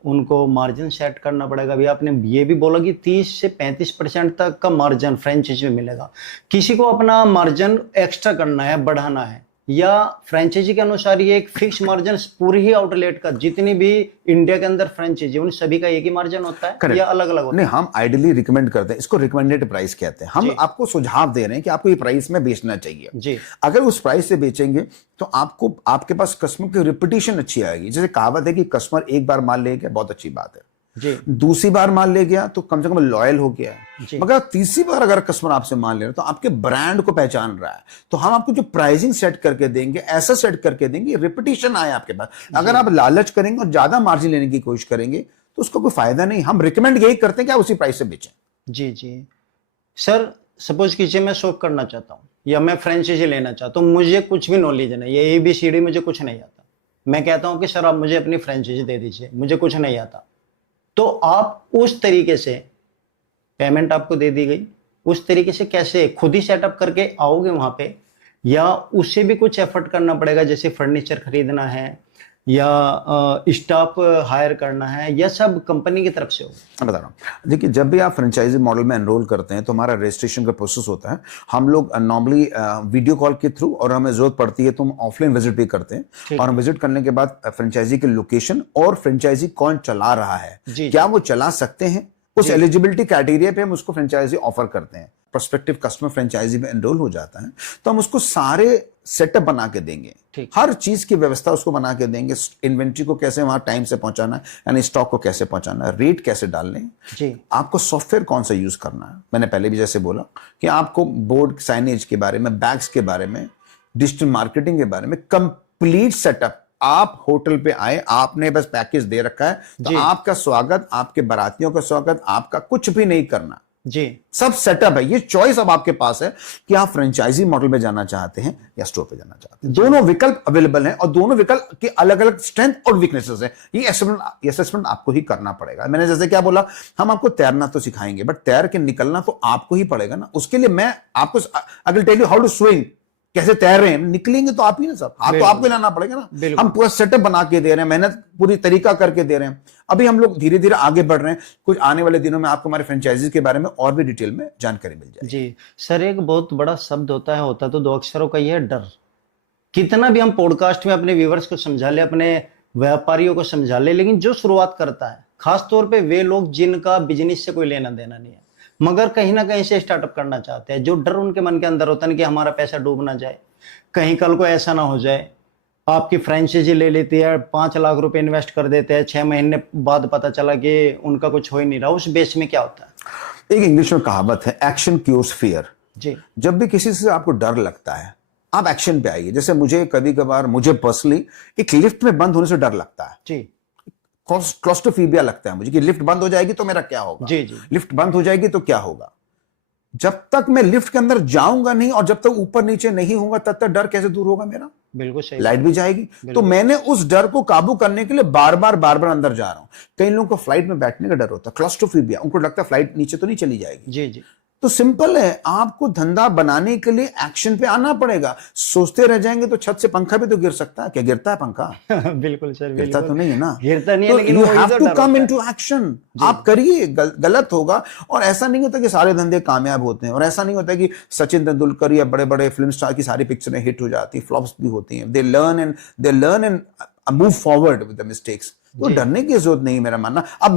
उनको मार्जिन सेट करना पड़ेगा। अभी आपने ये भी बोला कि 30 से 35% तक का मार्जिन फ्रेंचाइजी में मिलेगा। किसी को अपना मार्जिन एक्स्ट्रा करना है, बढ़ाना है, या फ्रेंचाइजी के अनुसार ये एक फिक्स मार्जिन पूरी ही आउटलेट का, जितनी भी इंडिया के अंदर फ्रेंचाइजी उन सभी का एक ही मार्जिन होता है? Correct. या अलग अलग होता है? नहीं, हम आइडियली रिकमेंड करते हैं, इसको रिकमेंडेड प्राइस कहते हैं। हम आपको सुझाव दे रहे हैं कि आपको ये प्राइस में बेचना चाहिए जी। अगर उस प्राइस से बेचेंगे तो आपको आपके पास कस्टमर की रिपीटेशन अच्छी आएगी। जैसे कहावत है कि कस्टमर एक बार माल ले गया, बहुत अच्छी बात है जी। दूसरी बार माल ले गया तो कम से कम लॉयल हो गया है, मगर तीसरी बार अगर कस्टमर आपसे माल ले रहा है तो आपके ब्रांड को पहचान रहा है। तो हम आपको जो प्राइसिंग सेट करके देंगे, ऐसा सेट करके देंगे रिपीटेशन आए आपके पास। अगर आप लालच करेंगे और ज्यादा मार्जिन लेने की कोशिश करेंगे तो उसका कोई फायदा नहीं। हम रिकमेंड यही करते हैं कि आप उसी प्राइस से बेचें। जी जी। सर सपोज कीजिए मैं शॉप करना चाहता हूँ या मैं फ्रेंचाइजी लेना चाहता हूँ, मुझे कुछ भी नॉलेज नहीं, ये ABCD मुझे कुछ नहीं आता, मैं कहता हूँ कि सर आप मुझे अपनी फ्रेंचाइजी दे दीजिए, मुझे कुछ नहीं आता, तो आप उस तरीके से पेमेंट आपको दे दी गई, उस तरीके से कैसे खुद ही सेटअप करके आओगे वहां पे, या उससे भी कुछ एफर्ट करना पड़ेगा, जैसे फर्नीचर खरीदना है या स्टाफ हायर करना है, या सब कंपनी की तरफ से हो? मैं बता रहा हूँ, देखिए जब भी आप फ्रेंचाइजी मॉडल में एनरोल करते हैं तो हमारा रजिस्ट्रेशन का प्रोसेस होता है। हम लोग नॉर्मली वीडियो कॉल के थ्रू, और हमें जरूरत पड़ती है तो हम ऑफलाइन विजिट भी करते हैं। और हम विजिट करने के बाद फ्रेंचाइजी की लोकेशन और फ्रेंचाइजी कौन चला रहा है, क्या वो चला सकते हैं, उस एलिजिबिलिटी क्राइटेरिया पे हम उसको फ्रेंचाइजी ऑफर करते हैं। प्रोस्पेक्टिव कस्टमर फ्रेंचाइजी में एनरोल हो जाता है तो हम उसको सारे सेटअप बना के देंगे, हर चीज की व्यवस्था उसको बना के देंगे। इन्वेंट्री को कैसे वहां टाइम से पहुंचाना है, यानी स्टॉक को कैसे पहुंचाना है, रेट कैसे डालने हैं, आपको सॉफ्टवेयर कौन सा यूज करना है। मैंने पहले भी जैसे बोला कि आपको बोर्ड साइनेज के बारे में, बैग्स के बारे में, डिजिटल मार्केटिंग के बारे में कंप्लीट सेटअप। आप होटल पे आए, आपने बस पैकेज दे रखा है तो आपका स्वागत, आपके बारातियों का स्वागत, आपका कुछ भी नहीं करना जी, सब सेटअप है। ये चॉइस अब आपके पास है कि आप फ्रेंचाइजी मॉडल में जाना चाहते हैं या स्टोर पे जाना चाहते हैं। दोनों विकल्प अवेलेबल हैं और दोनों विकल्प के अलग अलग स्ट्रेंथ और वीकनेसेस हैं। ये असेसमेंट आपको ही करना पड़ेगा। मैंने जैसे क्या बोला, हम आपको तैरना तो सिखाएंगे बट तैर के निकलना तो आपको ही पड़ेगा ना। उसके लिए मैं आपको I will tell you how to swim, कैसे तैर रहे हैं, निकलेंगे तो आप ही ना सब, हाथ तो आपको लाना पड़ेगा ना। हम पूरा सेटअप बना के दे रहे हैं, मेहनत पूरी तरीका करके दे रहे हैं। अभी हम लोग धीरे धीरे आगे बढ़ रहे हैं। कुछ आने वाले दिनों में आपको हमारे फ्रेंचाइजी के बारे में और भी डिटेल में जानकारी मिल जाएगी। जी सर, एक बहुत बड़ा शब्द होता तो 2 अक्षरों का, यह है डर। कितना भी हम पॉडकास्ट में अपने व्यूवर्स को समझा ले, अपने व्यापारियों को समझा ले, लेकिन जो शुरुआत करता है खासतौर पर वे लोग जिनका बिजनेस से कोई लेना देना नहीं है, मगर कहीं ना कहीं से स्टार्टअप करना चाहते हैं, जो डर उनके मन के अंदर होता है कि हमारा पैसा डूब ना जाए, कहीं कल को ऐसा ना हो जाए, आपकी फ्रेंचाइजी ले लेती है, 5 लाख रुपए इन्वेस्ट कर देते हैं, 6 महीने बाद पता चला कि उनका कुछ हो ही नहीं रहा, उस बेस में क्या होता है? एक इंग्लिश में कहावत है, एक्शन क्यूर्स फियर। जी जब भी किसी से आपको डर लगता है, आप एक्शन पे आइए। जैसे मुझे कभी कभार, मुझे पर्सनली एक लिफ्ट में बंद होने से डर लगता है, जी क्लॉस्ट्रोफोबिया लगता है मुझे कि लिफ्ट बंद हो जाएगी तो मेरा क्या होगा, जी जी लिफ्ट बंद हो जाएगी तो क्या होगा। जब तक मैं लिफ्ट के अंदर जाऊंगा नहीं और जब तक ऊपर नीचे नहीं होगा, तब तक डर कैसे दूर होगा मेरा? बिल्कुल सही लाइट बात। भी जाएगी। तो बिल्कुल। मैंने उस डर को काबू करने के लिए बार बार अंदर जा रहा हूं। कई लोगों को फ्लाइट में बैठने का डर होता है, क्लॉस्ट्रोफोबिया, उनको लगता है फ्लाइट नीचे तो नहीं चली जाएगी। जी जी तो सिंपल है, आपको धंधा बनाने के लिए एक्शन पे आना पड़ेगा। सोचते रह जाएंगे तो छत से पंखा भी तो गिर सकता है। क्या गिरता है पंखा? बिल्कुल सर, गिरता बिल्कुल तो नहीं है ना। गिरता नहीं है, तो लेकिन यू वही हैव तो टू डर कम होता है। Into action. आप करिए, गलत होगा। और ऐसा नहीं होता कि सारे धंधे कामयाब होते हैं, और ऐसा नहीं होता कि सचिन तेंदुलकर या बड़े बड़े फिल्म स्टार की सारी पिक्चरें हिट हो जाती, फ्लॉप्स भी होती हैं। They learn and move forward with the mistakes. तो डरने की जरूरत नहीं, मेरा मानना। अब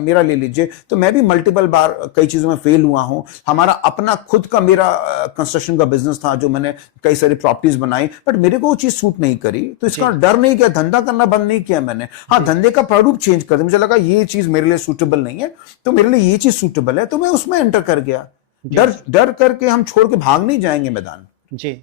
मेरा ले लीजिए, तो मैं भी मल्टीपल बार कई चीजों में फेल हुआ हूं। हमारा अपना खुद का मेरा कंस्ट्रक्शन का बिजनेस था, जो मैंने कई सारी प्रॉपर्टीज बनाई, बट मेरे को वो चीज सूट नहीं करी। तो इसका डर नहीं किया, धंधा करना बंद नहीं किया मैंने। हाँ, धंधे का प्रारूप चेंज कर दिया। मुझे लगा ये चीज मेरे लिए सूटेबल नहीं है, तो मेरे लिए ये चीज सूटेबल है, तो मैं उसमें एंटर कर गया। डर करके हम छोड़ के भाग नहीं जाएंगे मैदान। जी,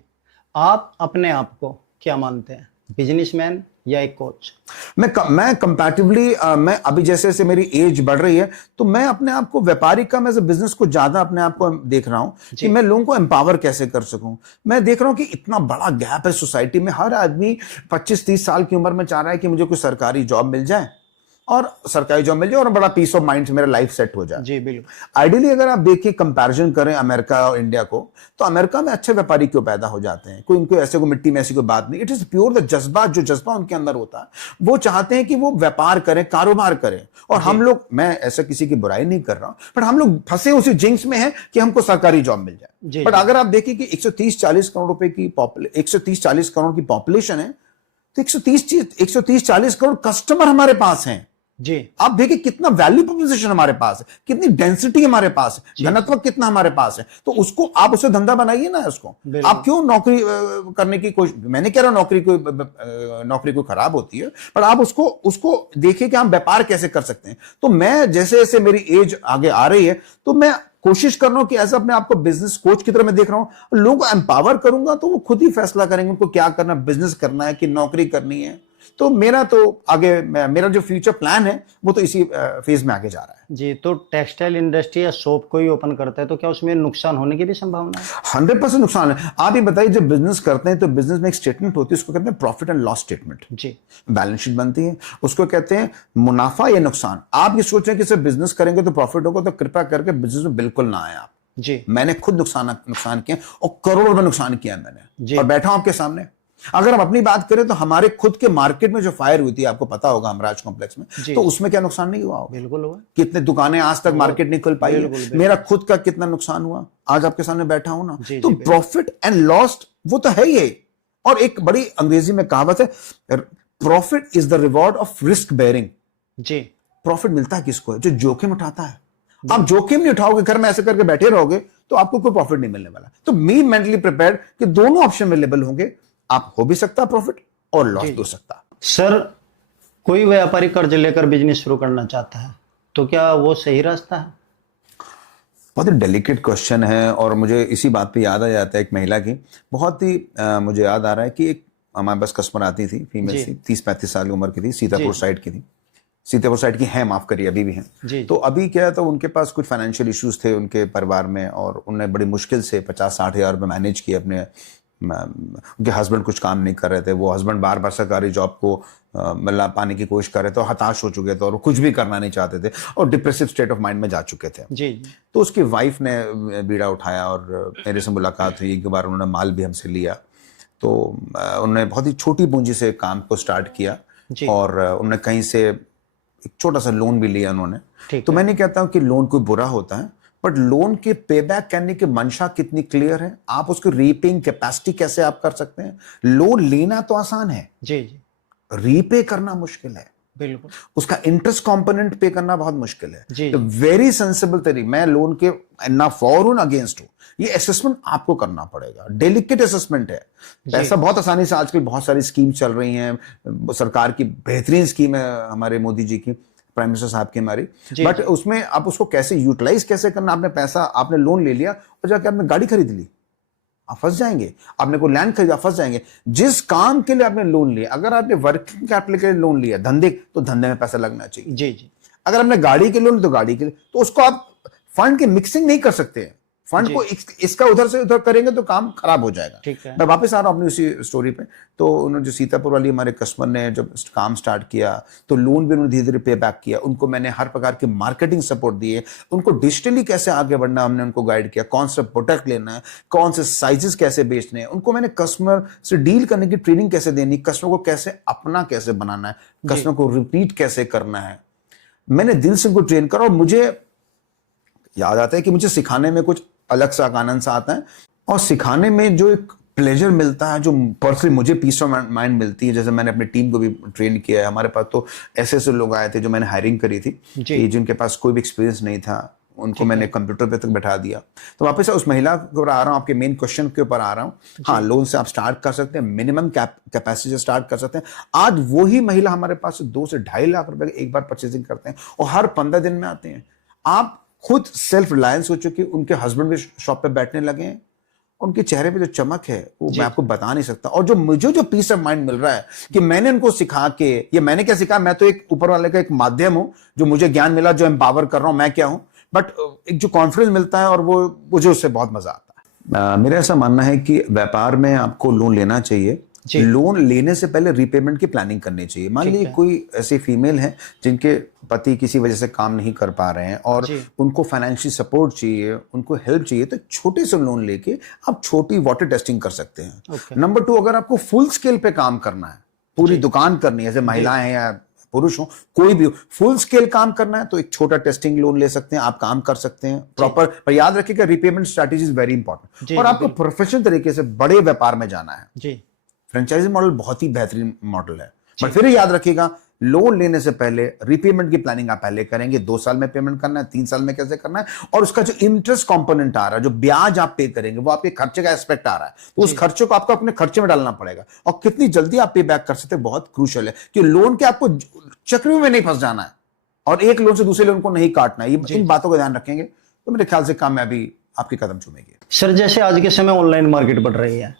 आप अपने आप को क्या मानते हैं, बिजनेसमैन या एक कोच? मैं कंपैरेटिवली, मैं अभी जैसे जैसे मेरी एज बढ़ रही है, तो मैं अपने आप को व्यापारी का, मैं बिजनेस को ज्यादा अपने आप को देख रहा हूं कि मैं लोगों को एम्पावर कैसे कर सकूं। मैं देख रहा हूं कि इतना बड़ा गैप है सोसाइटी में। हर आदमी 25-30 साल की उम्र में चाह रहा है कि मुझे कोई सरकारी जॉब मिल जाए, और बड़ा पीस ऑफ माइंड से मेरा लाइफ सेट हो जाए। जी बिल्कुल। आइडियली अगर आप देखिए, कंपैरिजन करें अमेरिका और इंडिया को, तो अमेरिका में अच्छे व्यापारी क्यों पैदा हो जाते हैं? कोई इनको ऐसे को मिट्टी में ऐसी कोई बात नहीं। इट इज प्योर द जज्बा, जो जज्बा उनके अंदर होता है। वो चाहते हैं कि वो व्यापार करें, कारोबार करें। और हम लोग, मैं ऐसा किसी की बुराई नहीं कर रहा हूं, बट हम लोग फंसे उसी जिंक्स में हैं कि हमको सरकारी जॉब मिल जाए। बट अगर आप देखिए कि 130-40 करोड़ रुपए की 130-40 करोड़ की पॉपुलेशन है, तो 130-40 करोड़ कस्टमर हमारे पास हैं। जी, आप देखिए कितना वैल्यू प्रोपोजिशन हमारे पास है, कितनी डेंसिटी हमारे पास है, घनत्व कितना हमारे पास है। तो उसको आप उसे धंधा बनाइए ना उसको। आप क्यों नौकरी करने की कोशिश? मैंने कह रहा नौकरी को खराब होती है, पर आप उसको देखिए कि हम व्यापार कैसे कर सकते हैं। तो मैं जैसे जैसे मेरी एज आगे आ रही है, तो मैं कोशिश कर रहा हूं कि ऐसा अपने आप को बिजनेस कोच की तरह मैं देख रहा हूं। लोगों को एम्पावर करूंगा तो वो खुद ही फैसला करेंगे उनको क्या करना, बिजनेस करना है कि नौकरी करनी है। तो मेरा जो फ्यूचर प्लान है, वो तो इसी फेज में आगे जा रहा है। जी, तो टेक्सटाइल इंडस्ट्री या शॉप कोई ओपन करता है तो क्या उसमें नुकसान होने की भी संभावना है? 100% नुकसान है। आप ये बताइए, जब बिजनेस करते हैं तो बिजनेस में एक स्टेटमेंट होती है, उसको कहते हैं प्रॉफिट एंड लॉस स्टेटमेंट। जी, बैलेंस शीट बनती है, उसको कहते हैं मुनाफा या नुकसान। आप ये सोच रहे हैं कि सिर्फ बिजनेस करेंगे तो प्रॉफिट होगा, तो कृपया करके बिजनेस में बिल्कुल ना आए आप। जी, मैंने खुद नुकसान किया, और करोड़ों में नुकसान किया मैंने, और बैठा हूं आपके सामने। अगर हम अपनी बात करें तो हमारे खुद के मार्केट में जो फायर हुई थी, आपको पता होगा, हमराज कॉम्प्लेक्स में, तो उसमें क्या नुकसान नहीं हुआ होगा? बिल्कुल हुआ। कितने दुकानें आज तक मार्केट नहीं खुल पाई है। मेरा खुद का कितना नुकसान हुआ, आज आपके सामने बैठा हूं ना। तो प्रॉफिट एंड लॉस वो तो है ही। और एक बड़ी अंग्रेजी में कहावत है, profit is the reward of risk bearing. जी, प्रॉफिट मिलता है किसको है? जो जोखिम उठाता है। आप जोखिम नहीं उठाओगे, घर में ऐसे करके बैठे रहोगे, तो आपको कोई प्रॉफिट नहीं मिलने वाला। तो मी मेंटली प्रिपेयर्ड कि दोनों ऑप्शन अवेलेबल होंगे। आप हो भी सकता प्रॉफिट और लॉस भी हो सकता। सर, कोई व्यापारी कर्ज लेकर बिजनेस शुरू करना चाहता है तो क्या वो सही रास्ता है? बहुत ही डेलिकेट क्वेश्चन है, और मुझे इसी बात पे याद आ जाता है एक महिला की। बहुत ही मुझे याद आ रहा है कि एक हमारे पास कस्टमर आती थी, फीमेल थी, 30-35 साल की उम्र की थी, सीतापुर साइड की थी। सीतापुर साइड की है, माफ करिए, अभी भी हैं। तो अभी क्या, तो उनके पास कुछ फाइनेंशियल इश्यूज थे उनके परिवार में, और उन्होंने बड़ी मुश्किल से 50-60 हज़ार रुपये मैनेज किए अपने। उनके हस्बैंड कुछ काम नहीं कर रहे थे, वो हस्बैंड बार बार सरकारी जॉब को मिला पाने की कोशिश कर रहे थे, और हताश हो चुके थे, और कुछ भी करना नहीं चाहते थे, और डिप्रेसिव स्टेट ऑफ माइंड में जा चुके थे। जी। तो उसकी वाइफ ने बीड़ा उठाया, और मेरे से मुलाकात हुई। एक बार उन्होंने माल भी हमसे लिया, तो उन्होंने बहुत ही छोटी पूंजी से काम को स्टार्ट किया, और उन्होंने कहीं से एक छोटा सा लोन भी लिया उन्होंने। तो मैं नहीं कहता हूं कि लोन कोई बुरा होता है, बट लोन के पे बैक करने की मंशा कितनी क्लियर है, आप उसको रीपेइंग कैपेसिटी कैसे आप कर सकते हैं। लोन लेना तो आसान है, जी जी, रीपे करना मुश्किल है। बिल्कुल उसका इंटरेस्ट कंपोनेंट पे करना बहुत मुश्किल है। जी तो वेरी सेंसिबल तरीके, मैं लोन के ना फॉर हूं ना अगेंस्ट हूं, ये असेसमेंट आपको करना पड़ेगा, डेलिकेट असेसमेंट है। जी पैसा बहुत आसानी से, आजकल बहुत सारी स्कीम चल रही हैं, सरकार की बेहतरीन स्कीम है हमारे मोदी जी की, प्राइम मिनिस्टर साहब की हमारी, जी बट जी उसमें आप उसको कैसे यूटिलाइज कैसे करना, आपने पैसा, आपने लोन ले लिया और जाके आपने गाड़ी खरीद ली, आप फंस जाएंगे। आपने कोई लैंड खरीदा, फंस जाएंगे। जिस काम के लिए आपने लोन लिया, अगर आपने वर्किंग कैपिटल के लिए लोन लिया, धंधे, तो धंधे में पैसा लगना चाहिए। जी जी अगर आपने गाड़ी के लोन, तो गाड़ी के लिए, तो उसको आप फंड की मिक्सिंग नहीं कर सकते। फंड जी को इसका उधर से उधर करेंगे तो काम खराब हो जाएगा। ठीक है मैं वापस आ रहा हूं अपनी उसी स्टोरी पे। तो उन्होंने जो सीतापुर वाली हमारे कस्टमर ने जब काम स्टार्ट किया, तो लोन भी उन्होंने धीरे धीरे पे बैक किया। उनको मैंने हर प्रकार की मार्केटिंग सपोर्ट दिए, उनको डिजिटली कैसे आगे बढ़ना हमने उनको गाइड किया, कौन सा प्रोडक्ट लेना है, कौन से साइजेस कैसे बेचने हैं, उनको मैंने कस्टमर से डील करने की ट्रेनिंग कैसे देनी, कस्टमर को कैसे अपना कैसे बनाना है, कस्टमर को रिपीट कैसे करना है, मैंने दिल से उनको ट्रेन करा। और मुझे याद आता है कि मुझे सिखाने में कुछ अलग सा आनंद सा आता है, और सिखाने में जो एक प्लेजर मिलता है, जो पर्सनली मुझे पीस ऑफ माइंड मिलती है। जैसे मैंने अपनी टीम को भी ट्रेन किया है, हमारे पास तो ऐसे ऐसे लोग आए थे जो मैंने हायरिंग करी थी कि जिनके पास कोई भी एक्सपीरियंस नहीं था, उनको मैंने कंप्यूटर पे तक बैठा दिया। तो वापस उस महिला के ऊपर आ रहा हूँ, आपके मेन क्वेश्चन के ऊपर आ रहा हूँ। हाँ, लोन से आप स्टार्ट कर सकते हैं, मिनिमम कैपेसिटी से स्टार्ट कर सकते हैं। आज वही महिला हमारे पास 2 से 2.5 लाख रुपए एक बार परचेसिंग करते हैं, और हर 15 दिन में आते हैं। आप खुद सेल्फ रिलायंस हो चुकी, उनके हस्बैंड भी शॉप पे बैठने लगे हैं, उनके चेहरे पे जो चमक है वो मैं आपको बता नहीं सकता। और जो मुझे जो पीस ऑफ माइंड मिल रहा है कि मैंने उनको सिखा के, ये मैंने क्या सिखा, मैं तो एक ऊपर वाले का एक माध्यम हूं, जो मुझे ज्ञान मिला, जो एम्पावर कर रहा हूं, मैं क्या हूं, बट एक जो कॉन्फिडेंस मिलता है, और वो मुझे उससे बहुत मजा आता है। मेरा ऐसा मानना है कि व्यापार में आपको लोन लेना चाहिए। लोन लेने से पहले रीपेमेंट की प्लानिंग करनी चाहिए। मान लीजिए कोई ऐसी फीमेल है जिनके पति किसी वजह से काम नहीं कर पा रहे हैं, और उनको फाइनेंशियल सपोर्ट चाहिए, उनको हेल्प चाहिए, तो छोटे से लोन लेके आप छोटी वाटर टेस्टिंग कर सकते हैं। नंबर 2, अगर आपको फुल स्केल पे काम करना है, पूरी दुकान करनी है, जैसे महिलाएं हैं या पुरुष हो, कोई भी फुल स्केल काम करना है, तो एक छोटा टेस्टिंग लोन ले सकते हैं, आप काम कर सकते हैं प्रॉपर। पर याद रखिएगा, repayment strategy is very important. और आपको प्रोफेशनल तरीके से बड़े व्यापार में जाना है। फ्रेंचाइजी मॉडल बहुत ही बेहतरीन मॉडल है, बट फिर याद रखिएगा, लोन लेने से पहले रीपेमेंट की प्लानिंग आप पहले करेंगे। 2 साल में पेमेंट करना है, 3 साल में कैसे करना है, और उसका जो इंटरेस्ट कंपोनेंट आ रहा है, जो ब्याज आप पे करेंगे, वो आपके खर्चे का एस्पेक्ट आ रहा है, तो उस खर्चे को आपको अपने खर्चे में डालना पड़ेगा। और कितनी जल्दी आप पे बैक कर सकते हैं, बहुत क्रूशियल है कि लोन के आपको चक्र में नहीं फंस जाना है, और एक लोन से दूसरे लोन को नहीं काटना है। इन बातों का ध्यान रखेंगे तो मेरे ख्याल से कामयाबी आपके कदम चूमेगी। सर, जैसे आज के समय ऑनलाइन मार्केट बढ़ रही है,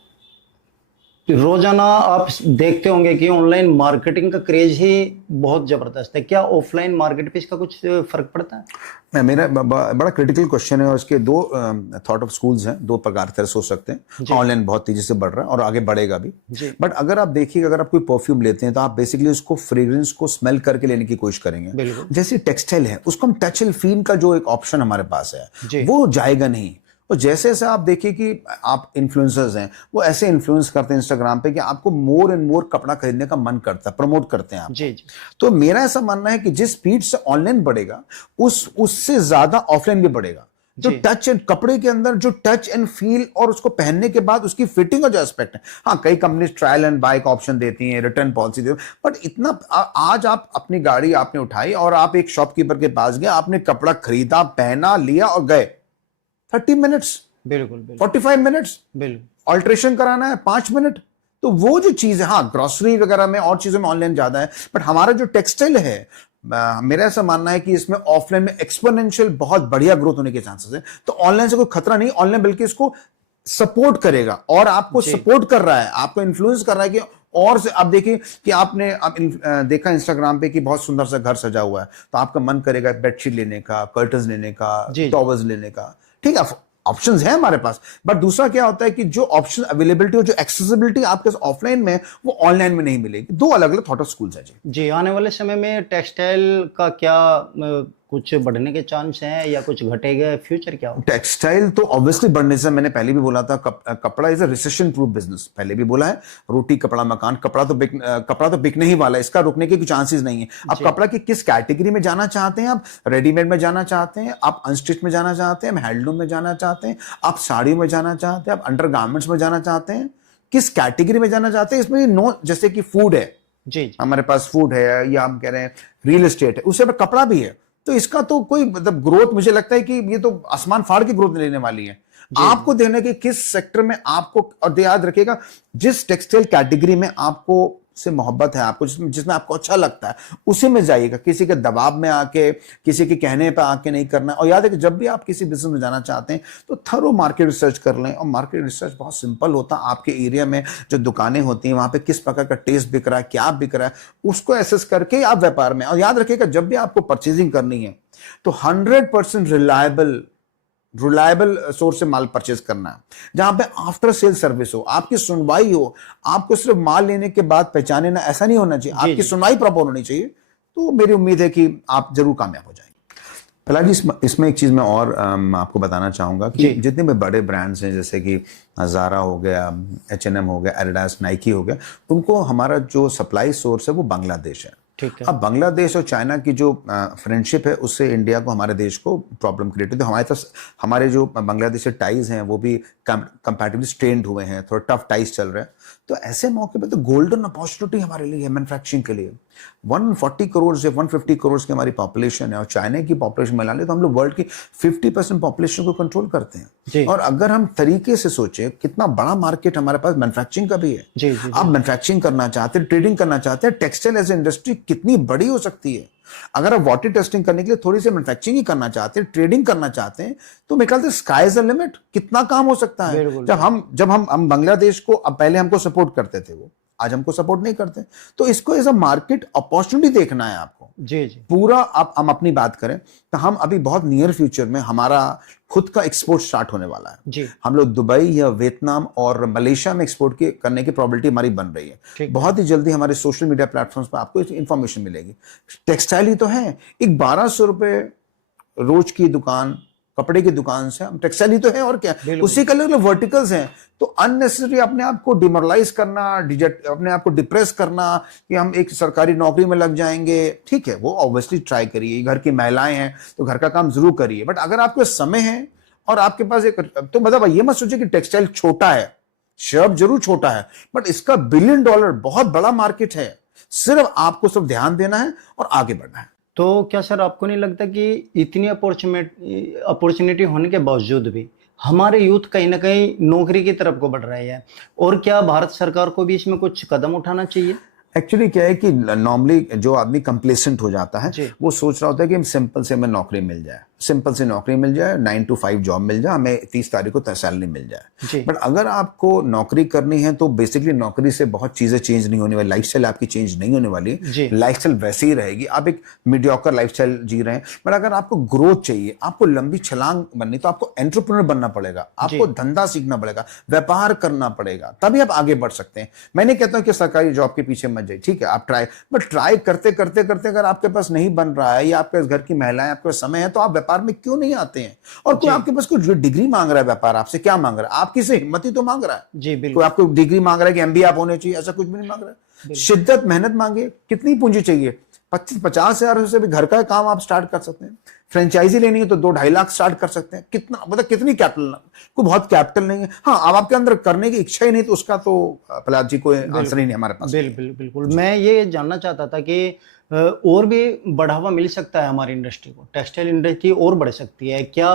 रोजाना आप देखते होंगे कि ऑनलाइन मार्केटिंग का क्रेज ही बहुत जबरदस्त है। क्या ऑफलाइन मार्केट पे इसका कुछ फर्क पड़ता है? मेरा बड़ा क्रिटिकल क्वेश्चन है, और इसके 2 थॉट ऑफ स्कूल्स हैं, 2 प्रकार से सोच सकते हैं। ऑनलाइन बहुत तेजी से बढ़ रहा है और आगे बढ़ेगा भी, बट अगर आप देखिए, अगर आप कोई परफ्यूम लेते हैं तो आप बेसिकली उसको फ्रेग्रेंस को स्मेल करके लेने की कोशिश करेंगे। जैसे टेक्सटाइल है, उसको हम टच एंड फील का जो एक ऑप्शन हमारे पास है, वो जाएगा नहीं। और जैसे जैसे आप देखिए कि आप इन्फ्लुएंसर्स हैं, वो ऐसे इन्फ्लुएंस करते हैं इंस्टाग्राम पे कि आपको मोर एंड मोर कपड़ा खरीदने का मन करता है, प्रमोट करते हैं आप। तो मेरा ऐसा मानना है कि जिस स्पीड से ऑनलाइन बढ़ेगा, उससे ज्यादा ऑफलाइन भी बढ़ेगा। जो टच एंड कपड़े के अंदर जो टच एंड फील, और उसको पहनने के बाद उसकी फिटिंग का जो एस्पेक्ट है, हाँ, कई कंपनी ट्रायल एंड बाय का ऑप्शन देती हैं, रिटर्न पॉलिसी देती हैं, बट इतना आज आप अपनी गाड़ी आपने उठाई और आप एक शॉपकीपर के पास गए, आपने कपड़ा खरीदा, पहना, लिया और गए, 30 मिनट्स, बिल्कुल 45 मिनट्स, बिल्कुल ऑल्ट्रेशन कराना है 5 मिनट। तो वो जो चीज है, हाँ, ग्रोसरी वगैरह में और चीजों में ऑनलाइन ज्यादा है, बट हमारा जो टेक्सटाइल है, मेरा ऐसा मानना है कि इसमें ऑफलाइन में एक्सपोनेंशियल बहुत बढ़िया ग्रोथ होने के चांसेस है। तो ऑनलाइन से कोई खतरा नहीं, ऑनलाइन बल्कि इसको सपोर्ट करेगा, और आपको सपोर्ट कर रहा है, आपको इन्फ्लुएंस कर रहा है कि और से। आप देखिए कि आपने देखा इंस्टाग्राम पे कि बहुत सुंदर सा घर सजा हुआ है, तो आपका मन करेगा बेडशीट लेने का, कर्टन्स लेने का, टॉवल्स लेने का। ठीक है, ऑप्शंस है हमारे पास, बट दूसरा क्या होता है कि जो ऑप्शन अवेलेबिलिटी और जो एक्सेसिबिलिटी आपके ऑफलाइन में, वो ऑनलाइन में नहीं मिलेगी। 2 अलग अलग थॉट ऑफ स्कूल्स है जी। आने वाले समय में टेक्सटाइल का क्या कुछ बढ़ने के चांस हैं या कुछ घटेगा, फ्यूचर क्या होगा? टेक्सटाइल तो ऑब्वियसली बढ़ने से, मैंने पहले भी बोला था, कपड़ा is a recession proof business, पहले भी बोला है। रोटी कपड़ा मकान, कपड़ा तो बिकने ही वाला है, इसका रुकने के कुछ चांसेस नहीं है। आप कपड़ा की किस कैटेगरी में जाना चाहते हैं, आप रेडीमेड में जाना चाहते हैं, आप अनस्टिच में जाना चाहते हैं, हैंडलूम में जाना चाहते हैं, आप साड़ियों में जाना चाहते हैं, आप अंडर गारमेंट्स में जाना चाहते हैं, किस कैटेगरी में जाना चाहते हैं, इसमें नो, जैसे कि फूड है, जी जी हमारे पास फूड है, या हम कह रहे हैं रियल एस्टेट है, उससे कपड़ा भी है। तो इसका तो कोई मतलब ग्रोथ मुझे लगता है कि ये तो आसमान फाड़ की ग्रोथ लेने वाली है। जी आपको देने के किस सेक्टर में आपको, और याद रखिएगा जिस टेक्सटाइल कैटेगरी में आपको से मोहब्बत है, आपको जिसमें आपको अच्छा लगता है उसी में जाइएगा। किसी के दबाव में आके, किसी के कहने पे आके नहीं करना। और याद है कि जब भी आप किसी बिजनेस में जाना चाहते हैं तो थरो मार्केट रिसर्च कर लें। और मार्केट रिसर्च बहुत सिंपल होता है। आपके एरिया में जो दुकानें होती हैं वहां पे किस प्रकार का टेस्ट बिक रहा है, क्या बिक रहा है, उसको एसेस करके आप व्यापार में। और याद रखिएगा जब भी आपको परचेजिंग करनी है तो 100% रिलायबल सोर्स से माल परचेज करना है, जहां पे आफ्टर सेल सर्विस हो, आपकी सुनवाई हो। आपको सिर्फ माल लेने के बाद पहचाने ना, ऐसा नहीं होना चाहिए। जी आपकी जी सुनवाई प्रॉपर होनी चाहिए। तो मेरी उम्मीद है कि आप जरूर कामयाब हो जाएंगे। प्रहलाद जी, इसमें एक चीज मैं और आपको बताना चाहूंगा कि जी जितने भी बड़े ब्रांड्स हैं, जैसे कि ज़ारा हो गया, H&M हो गया, एडिडास, नाइकी हो गया, उनको हमारा जो सप्लाई सोर्स है वो बांग्लादेश है। ठीक है अब बांग्लादेश और चाइना की जो फ्रेंडशिप है उससे इंडिया को, हमारे देश को प्रॉब्लम क्रिएट होती है। हमारे पास हमारे जो बांग्लादेश से टाइज हैं वो भी कंपैरेटिवली स्ट्रेंड हुए हैं, थोड़ा टफ टाइज चल रहे हैं। तो ऐसे मौके पे तो गोल्डन अपॉर्चुनिटी हमारे लिए है मैन्युफैक्चरिंग के लिए। 140 करोड़ से 150 करोड़ की हमारी पॉपुलेशन है, और चाइना की पॉपुलेशन मिला ले तो हम लोग वर्ल्ड की 50% पॉपुलेशन को कंट्रोल करते जी हैं। और अगर हम तरीके से सोचे, कितना बड़ा मार्केट हमारे पास मैन्युफैक्चरिंग का भी है। जी जी आप मैन्युफैक्चरिंग करना चाहते हैं, ट्रेडिंग करना चाहते हैं, टेक्सटाइल एज इंडस्ट्री कितनी बड़ी हो सकती है। अगर आप वाटर टेस्टिंग करने के लिए थोड़ी सी मैन्युफैक्चरिंग ही करना चाहते हैं, ट्रेडिंग करना चाहते हैं, तो मेरे ख्याल से स्काई इज द लिमिट। कितना काम हो सकता है। बिल्कुल जब हम बांग्लादेश को, अब पहले हमको सपोर्ट करते थे वो, आज हमको सपोर्ट नहीं करते। तो इसको एज अ मार्केट अपॉर्चुनिटी देखना है आपको जी जी पूरा। आप हम अपनी बात करें तो हम अभी बहुत नियर फ्यूचर में हमारा खुद का एक्सपोर्ट स्टार्ट होने वाला है। जी हम लोग दुबई या वियतनाम और मलेशिया में एक्सपोर्ट करने की प्रोबेबिलिटी हमारी बन रही है। ठीक बहुत ही जल्दी हमारे सोशल मीडिया प्लेटफॉर्म्स पर आपको इंफॉर्मेशन मिलेगी। टेक्सटाइल ही तो है, एक 1200 रुपए रोज की दुकान, कपड़े की दुकान से हम टेक्सटाइल ही तो है, और क्या। बिल्कुल। उसी का अलग वर्टिकल्स हैं। तो अननेसेसरी अपने आप को डिमोरलाइज करना, अपने आप को डिप्रेस करना कि हम एक सरकारी नौकरी में लग जाएंगे, ठीक है, वो ऑब्वियसली ट्राई करिए। घर की महिलाएं हैं तो घर का काम जरूर करिए, बट अगर आपके समय है और आपके पास एक, तो मतलब ये मत सोचिए कि टेक्सटाइल छोटा है। शर्ट जरूर छोटा है, बट इसका $1 बिलियन बहुत बड़ा मार्केट है। सिर्फ आपको सब ध्यान देना है और आगे बढ़ना है। तो क्या सर आपको नहीं लगता कि इतनी अपॉर्चुनिटी होने के बावजूद भी हमारे यूथ कहीं ना कहीं नौकरी की तरफ को बढ़ रही है, और क्या भारत सरकार को भी इसमें कुछ कदम उठाना चाहिए? एक्चुअली क्या है कि नॉर्मली जो आदमी कंप्लेसेंट हो जाता है, जी वो सोच रहा होता है कि सिंपल से हमें नौकरी मिल जाए, सिंपल से नौकरी मिल जाए, 9 to 5 जॉब मिल जाए, हमें 30 तारीख को सैलरी मिल जाए। जी बट अगर आपको नौकरी करनी है तो बेसिकली नौकरी से बहुत चीजें चेंज नहीं होने वाली, लाइफस्टाइल आपकी चेंज नहीं होने वाली। जी लाइफस्टाइल वैसे ही रहेगी, आप एक मीडियोकर लाइफस्टाइल जी रहे हैं। बट अगर आपको ग्रोथ चाहिए, आपको लंबी छलांग बननी, तो आपको एंटरप्रेन्योर बनना पड़ेगा, आपको धंधा सीखना पड़ेगा, व्यापार करना पड़ेगा, तभी आप आगे बढ़ सकते हैं। मैं नहीं कहता हूं कि सरकारी जॉब के पीछे मत जाइए, ठीक है, आप ट्राई करते करते करते अगर आपके पास नहीं बन रहा है, या आपके घर की महिलाएं, आपके पास समय है, तो आप व्यापार में क्यों नहीं आते हैं? और कोई आपके पास कोई डिग्री मांग रहा है, व्यापार आपसे क्या मांग रहा है? आपकी से हिम्मत ही तो मांग रहा है। जी कोई बिल्कुल आपको डिग्री मांग रहा है कि एमबीए आप होने चाहिए, ऐसा कुछ भी नहीं मांग रहा है। शिद्दत, मेहनत मांगे। कितनी पूंजी चाहिए? 25-50 हजार से भी घर का काम आप स्टार्ट कर सकते हैं। फ्रेंचाइजी लेनी है तो 2-2.5 लाख स्टार्ट कर सकते हैं। कितना मतलब कितनी कैपिटल? कोई बहुत कैपिटल नहीं है। हाँ, अब आपके अंदर करने की इच्छा ही नहीं, तो उसका तो प्रहलाद जी कोई आंसर ही नहीं हमारे पास। बिल्कुल मैं ये जानना चाहता था कि और भी बढ़ावा मिल सकता है हमारी इंडस्ट्री को, टेक्सटाइल इंडस्ट्री और बढ़ सकती है क्या?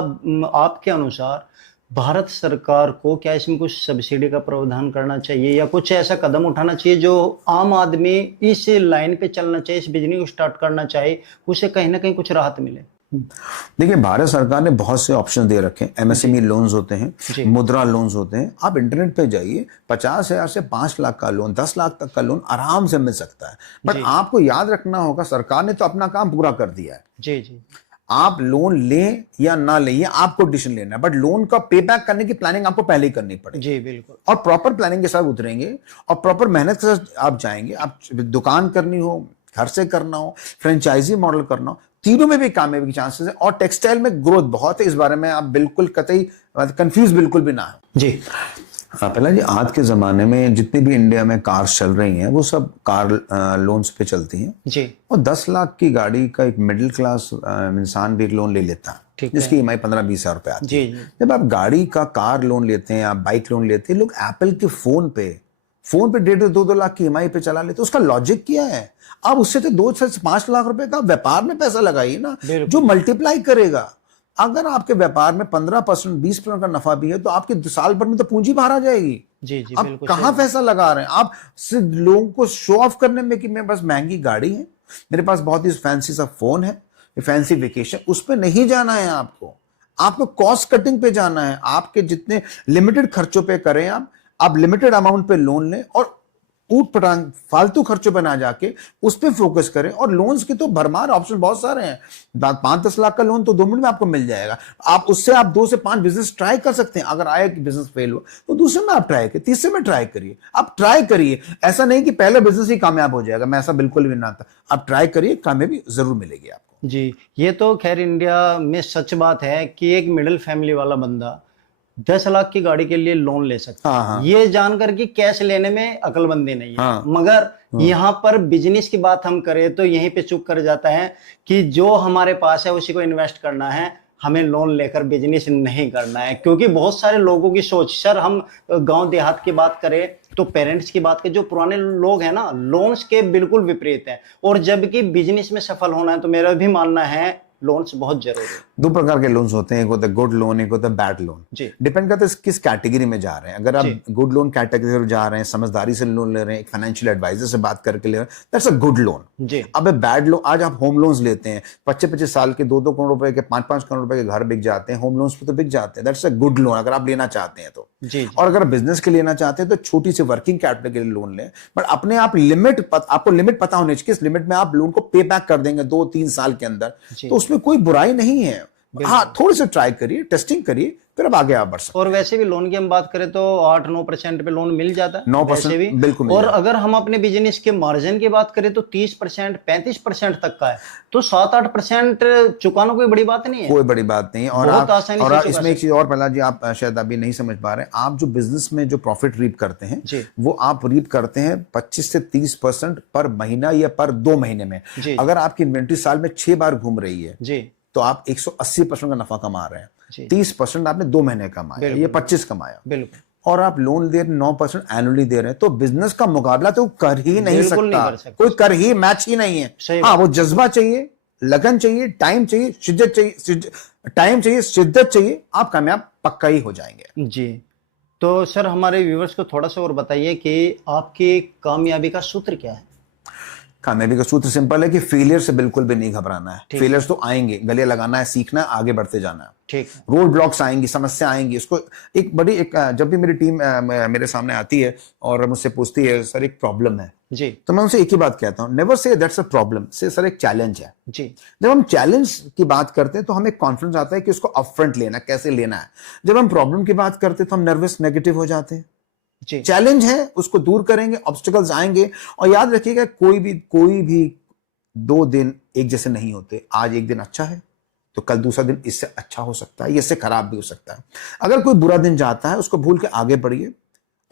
आपके अनुसार भारत सरकार को क्या इसमें कुछ सब्सिडी का प्रावधान करना चाहिए, या कुछ ऐसा कदम उठाना चाहिए जो आम आदमी इस लाइन पे चलना चाहिए, इस बिजनेस को स्टार्ट करना चाहिए, उसे कहीं ना कहीं कुछ राहत मिले? देखिए, भारत सरकार ने बहुत से ऑप्शन दे रखे हैं। एमएसएमई लोन्स होते हैं, मुद्रा लोन्स होते हैं। आप इंटरनेट पे जाइए, 50,000 से 5 लाख का लोन, 10 लाख तक का लोन आराम से मिल सकता है। बट आपको याद रखना होगा, सरकार ने तो अपना काम पूरा कर दिया है। जी जी आप लोन लें या ना लें, ये आपको डिसीजन लेना है, बट लोन का पे बैक करने की प्लानिंग आपको पहले ही करनी पड़ेगी। जी बिल्कुल। और प्रॉपर प्लानिंग के साथ उतरेंगे और प्रॉपर मेहनत के साथ आप जाएंगे। आप दुकान करनी हो, घर से करना हो, फ्रेंचाइजी मॉडल करना हो, तीनों में भी कामयाबी के चांसेस है। और टेक्सटाइल में ग्रोथ बहुत है, इस बारे में आप बिल्कुल कतई कंफ्यूज बिल्कुल भी ना है। जी पहला जी, आज के जमाने में जितनी भी इंडिया में कार्स चल रही हैं वो सब कार लोन्स पे चलती हैं। जी और 10 लाख की गाड़ी का एक मिडिल क्लास इंसान भी एक लोन ले लेता है, जिसकी ईएमआई 15-20 हजार रुपए आती है। जब आप गाड़ी का कार लोन लेते हैं, आप बाइक लोन लेते हैं, लोग एप्पल के फोन पे फोन पे 1.5-2 लाख की ईएमआई पे चला लेते, उसका लॉजिक क्या है? आप उससे तो 2 से 5 लाख रुपए का व्यापार में पैसा लगाइए ना, जो मल्टीप्लाई करेगा। अगर आपके व्यापार में 15%, 20% का नफा भी है तो आपके साल भर में तो पूंजी बाहर आ जाएगी। जी आप कहाँ पैसा लगा रहे हैं? आप सिर्फ लोगों को शो ऑफ करने में कि मेरे पास महंगी गाड़ी है, मेरे पास बहुत ही फैंसी सा फोन है, फैंसी वेकेशन, उस पर नहीं जाना है आपको कॉस्ट कटिंग पे जाना है। आपके जितने लिमिटेड खर्चों पे करें, आप लिमिटेड अमाउंट पे लोन लें और ऊट पटांग फालतू खर्चों पे ना जाके उस पे फोकस करें। और लोन्स की तो भरमार ऑप्शन बहुत सारे हैं। 5-10 लाख का लोन तो 2 मिनट में आपको मिल जाएगा। आप उससे 2 से 5 बिजनेस ट्राई कर सकते हैं। अगर आए कि बिजनेस फेल हुआ तो दूसरे में आप ट्राई करिए, तीसरे में ट्राई करिए। आप ट्राई करिए, ऐसा नहीं कि पहला बिजनेस ही कामयाब हो जाएगा, मैं ऐसा बिल्कुल भी ना था। आप ट्राई करिए, कामयाबी जरूर मिलेगी आपको। जी, ये तो खैर इंडिया में सच बात है कि एक मिडिल फैमिली वाला बंदा 10 लाख की गाड़ी के लिए लोन ले सकता है। हाँ। ये जानकर कि कैश लेने में अक्लमंदी नहीं है। हाँ। मगर यहाँ पर बिजनेस की बात हम करें तो यहीं पे चुप कर जाता है कि जो हमारे पास है उसी को इन्वेस्ट करना है, हमें लोन लेकर बिजनेस नहीं करना है। क्योंकि बहुत सारे लोगों की सोच, सर हम गांव देहात की बात करें तो पेरेंट्स की बात करें, जो पुराने लोग हैं ना, लोन्स के बिल्कुल विपरीत है। और जबकि बिजनेस में सफल होना है तो मेरा भी मानना है लोन्स बहुत जरूरी है। 2 प्रकार के लोन्स होते हैं, एक होता है गुड लोन, एक होता है बैड लोन। डिपेंड करता है किस कैटेगरी में जा रहे हैं। अगर आप गुड लोन कैटेगरी में जा रहे हैं, समझदारी से लोन ले रहे हैं, एक फाइनेंशियल एडवाइजर से बात करके ले रहे हैं, दैट्स अ गुड लोन। अब बैड लोन, आज आप होम लोन्स लेते हैं, 25-25 साल के 2-2 करोड़ रुपए के, 5-5 करोड़ रुपए के घर बिक जाते हैं, होम लोन्स पे तो बिक जाते हैं। दैट्स अ गुड लोन अगर आप लेना चाहते हैं तो। और अगर बिजनेस के लेना चाहते हैं तो छोटी सी वर्किंग कैपिटल के लिए लोन लें, बट अपने आप आपको लिमिट पता होनी चाहिए, किस लिमिट में आप लोन को पे बैक कर देंगे 2-3 साल के अंदर, तो उसमें कोई बुराई नहीं है। हाँ, थोड़ी सी ट्राई करिए, टेस्टिंग करिए, फिर अब आगे आप बढ़ सकते हैं। और वैसे भी लोन की हम बात करें तो 8-9% पे लोन मिल जाता है, 9% भी बिल्कुल। और अगर हम अपने बिजनेस के मार्जिन की बात करें तो 30%, 35% तक का है, तो 7-8% चुकाना कोई बड़ी बात नहीं है। कोई बड़ी बात नहीं। और इसमें एक चीज और प्रहलाद जी, आप शायद अभी नहीं समझ पा रहे हैं, आप जो बिजनेस में जो प्रॉफिट रीप करते हैं वो आप रीप करते हैं 25 से 30% पर महीना या पर 2 महीने में। अगर आपकी इन्वेंट्री साल में 6 बार घूम रही है तो आप 180% का नफा कमा रहे हैं। 30% आपने 2 महीने कमाया, ये 25 कमाया, बिल्कुल। और आप लोन दे 9% एनुअली दे रहे हैं, तो बिजनेस का मुकाबला तो कर ही नहीं सकता। कोई कर ही मैच ही नहीं है। हाँ, वो जज्बा चाहिए, लगन चाहिए, टाइम चाहिए, शिद्दत चाहिए, शिद्दत चाहिए, आप कामयाब पक्का ही हो जाएंगे। जी, तो सर हमारे व्यूअर्स को थोड़ा सा और बताइए कि आपकी कामयाबी का सूत्र क्या है? कामयाबी का सूत्र सिंपल है कि फेलियर से बिल्कुल भी नहीं घबराना है। फेलियर्स तो आएंगे, गले लगाना है, सीखना है, आगे बढ़ते जाना है। ठीक, रोड ब्लॉक्स आएंगी, समस्या आएंगी, उसको जब भी मेरी टीम मेरे सामने आती है और मुझसे पूछती है सर एक प्रॉब्लम है जी, तो मैं उनसे एक ही बात कहता हूं, never say that's a problem, से सर एक चैलेंज है जी। जब हम चैलेंज की बात करते हैं तो हमें कॉन्फिडेंस आता है कि उसको अपफ्रंट लेना, कैसे लेना है। जब हम प्रॉब्लम की बात करते हैं तो हम नर्वस, नेगेटिव हो जाते हैं। चैलेंज है, उसको दूर करेंगे, ऑब्स्टिकल्स आएंगे। और याद रखिएगा, कोई भी 2 दिन एक जैसे नहीं होते। आज एक दिन अच्छा है तो कल दूसरा दिन इससे अच्छा हो सकता है, इससे खराब भी हो सकता है। अगर कोई बुरा दिन जाता है उसको भूल के आगे बढ़िए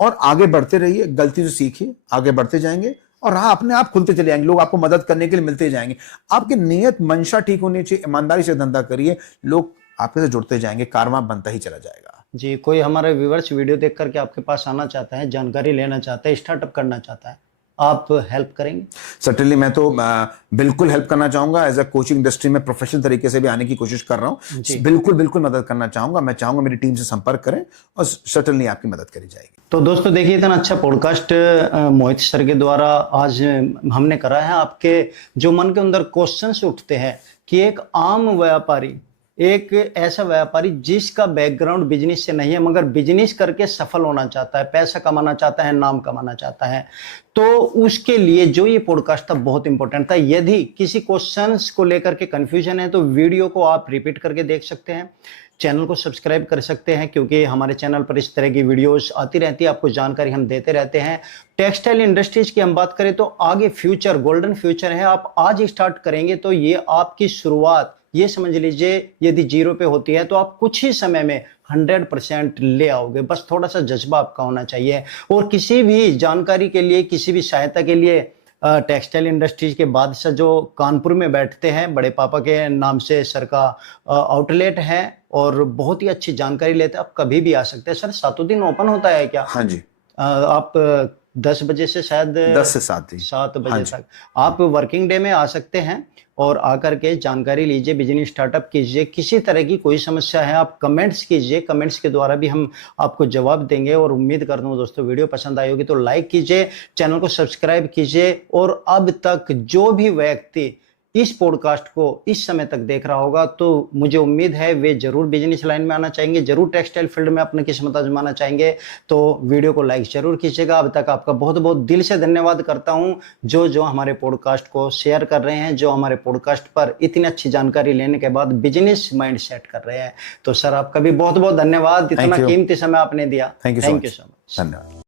और आगे बढ़ते रहिए, गलती से सीखिए, आगे बढ़ते जाएंगे और हाँ, अपने आप खुलते चले जाएंगे। लोग आपको मदद करने के लिए मिलते जाएंगे। आपकी नीयत मंशा ठीक होनी चाहिए, ईमानदारी से धंधा करिए, लोग आपके से जुड़ते जाएंगे, कारवां बनता ही चला जाएगा। जी, कोई हमारे व्यूअर्स वीडियो देख करके आपके पास आना चाहता है, जानकारी लेना चाहता है, स्टार्टअप करना चाहता है, आप हेल्प करेंगे? सर्टेनली, मैं तो बिल्कुल हेल्प करना चाहूंगा। एज अ कोचिंग इंडस्ट्री में प्रोफेशनल तरीके से भी आने की कोशिश कर रहा हूँ। बिल्कुल मदद करना चाहूंगा। मैं चाहूंगा मेरी टीम से संपर्क करें और सर्टेनली आपकी मदद करी जाएगी। तो दोस्तों देखिए, इतना अच्छा पॉडकास्ट मोहित सर के द्वारा आज हमने करा है। आपके जो मन के अंदर क्वेश्चंस उठते हैं कि एक आम व्यापारी, एक ऐसा व्यापारी जिसका बैकग्राउंड बिजनेस से नहीं है मगर बिजनेस करके सफल होना चाहता है, पैसा कमाना चाहता है, नाम कमाना चाहता है, तो उसके लिए जो ये पॉडकास्ट था बहुत इंपॉर्टेंट था। यदि किसी क्वेश्चंस को लेकर के कंफ्यूजन है तो वीडियो को आप रिपीट करके देख सकते हैं, चैनल को सब्सक्राइब कर सकते हैं, क्योंकि हमारे चैनल पर इस तरह की वीडियोस आती रहती है, आपको जानकारी हम देते रहते हैं। टेक्सटाइल इंडस्ट्रीज की हम बात करें तो आगे फ्यूचर, गोल्डन फ्यूचर है। आप आज स्टार्ट करेंगे तो ये आपकी शुरुआत, ये समझ लीजिए यदि 0 पे होती है तो आप कुछ ही समय में 100% ले आओगे। बस थोड़ा सा जज्बा आपका होना चाहिए। और किसी भी जानकारी के लिए, किसी भी सहायता के लिए टेक्सटाइल इंडस्ट्रीज के बादशाह जो कानपुर में बैठते हैं, बड़े पापा के नाम से सर का आउटलेट है और बहुत ही अच्छी जानकारी लेते हैं। आप कभी भी आ सकते हैं। सर 7 दिन ओपन होता है क्या? हाँ जी। आप 10 बजे से शायद 10 से 7 ही। 7 हाँ बजे जी। तक आप वर्किंग डे में आ सकते हैं और आकर के जानकारी लीजिए, बिजनेस स्टार्टअप कीजिए। किसी तरह की कोई समस्या है आप कमेंट्स कीजिए, कमेंट्स के द्वारा भी हम आपको जवाब देंगे। और उम्मीद करता हूँ दोस्तों वीडियो पसंद आई होगी तो लाइक कीजिए, चैनल को सब्सक्राइब कीजिए। और अब तक जो भी व्यक्ति इस पॉडकास्ट को इस समय तक देख रहा होगा तो मुझे उम्मीद है वे जरूर बिजनेस लाइन में आना चाहेंगे, जरूर टेक्सटाइल फील्ड में अपनी किस्मत आजमाना चाहेंगे। तो वीडियो को लाइक जरूर कीजिएगा। अब तक आपका बहुत बहुत दिल से धन्यवाद करता हूं जो जो हमारे पॉडकास्ट को शेयर कर रहे हैं, जो हमारे पॉडकास्ट पर इतनी अच्छी जानकारी लेने के बाद बिजनेस माइंड सेट कर रहे हैं। तो सर आपका भी बहुत बहुत धन्यवाद, इतना कीमती समय आपने दिया। Thank you so much. धन्यवाद।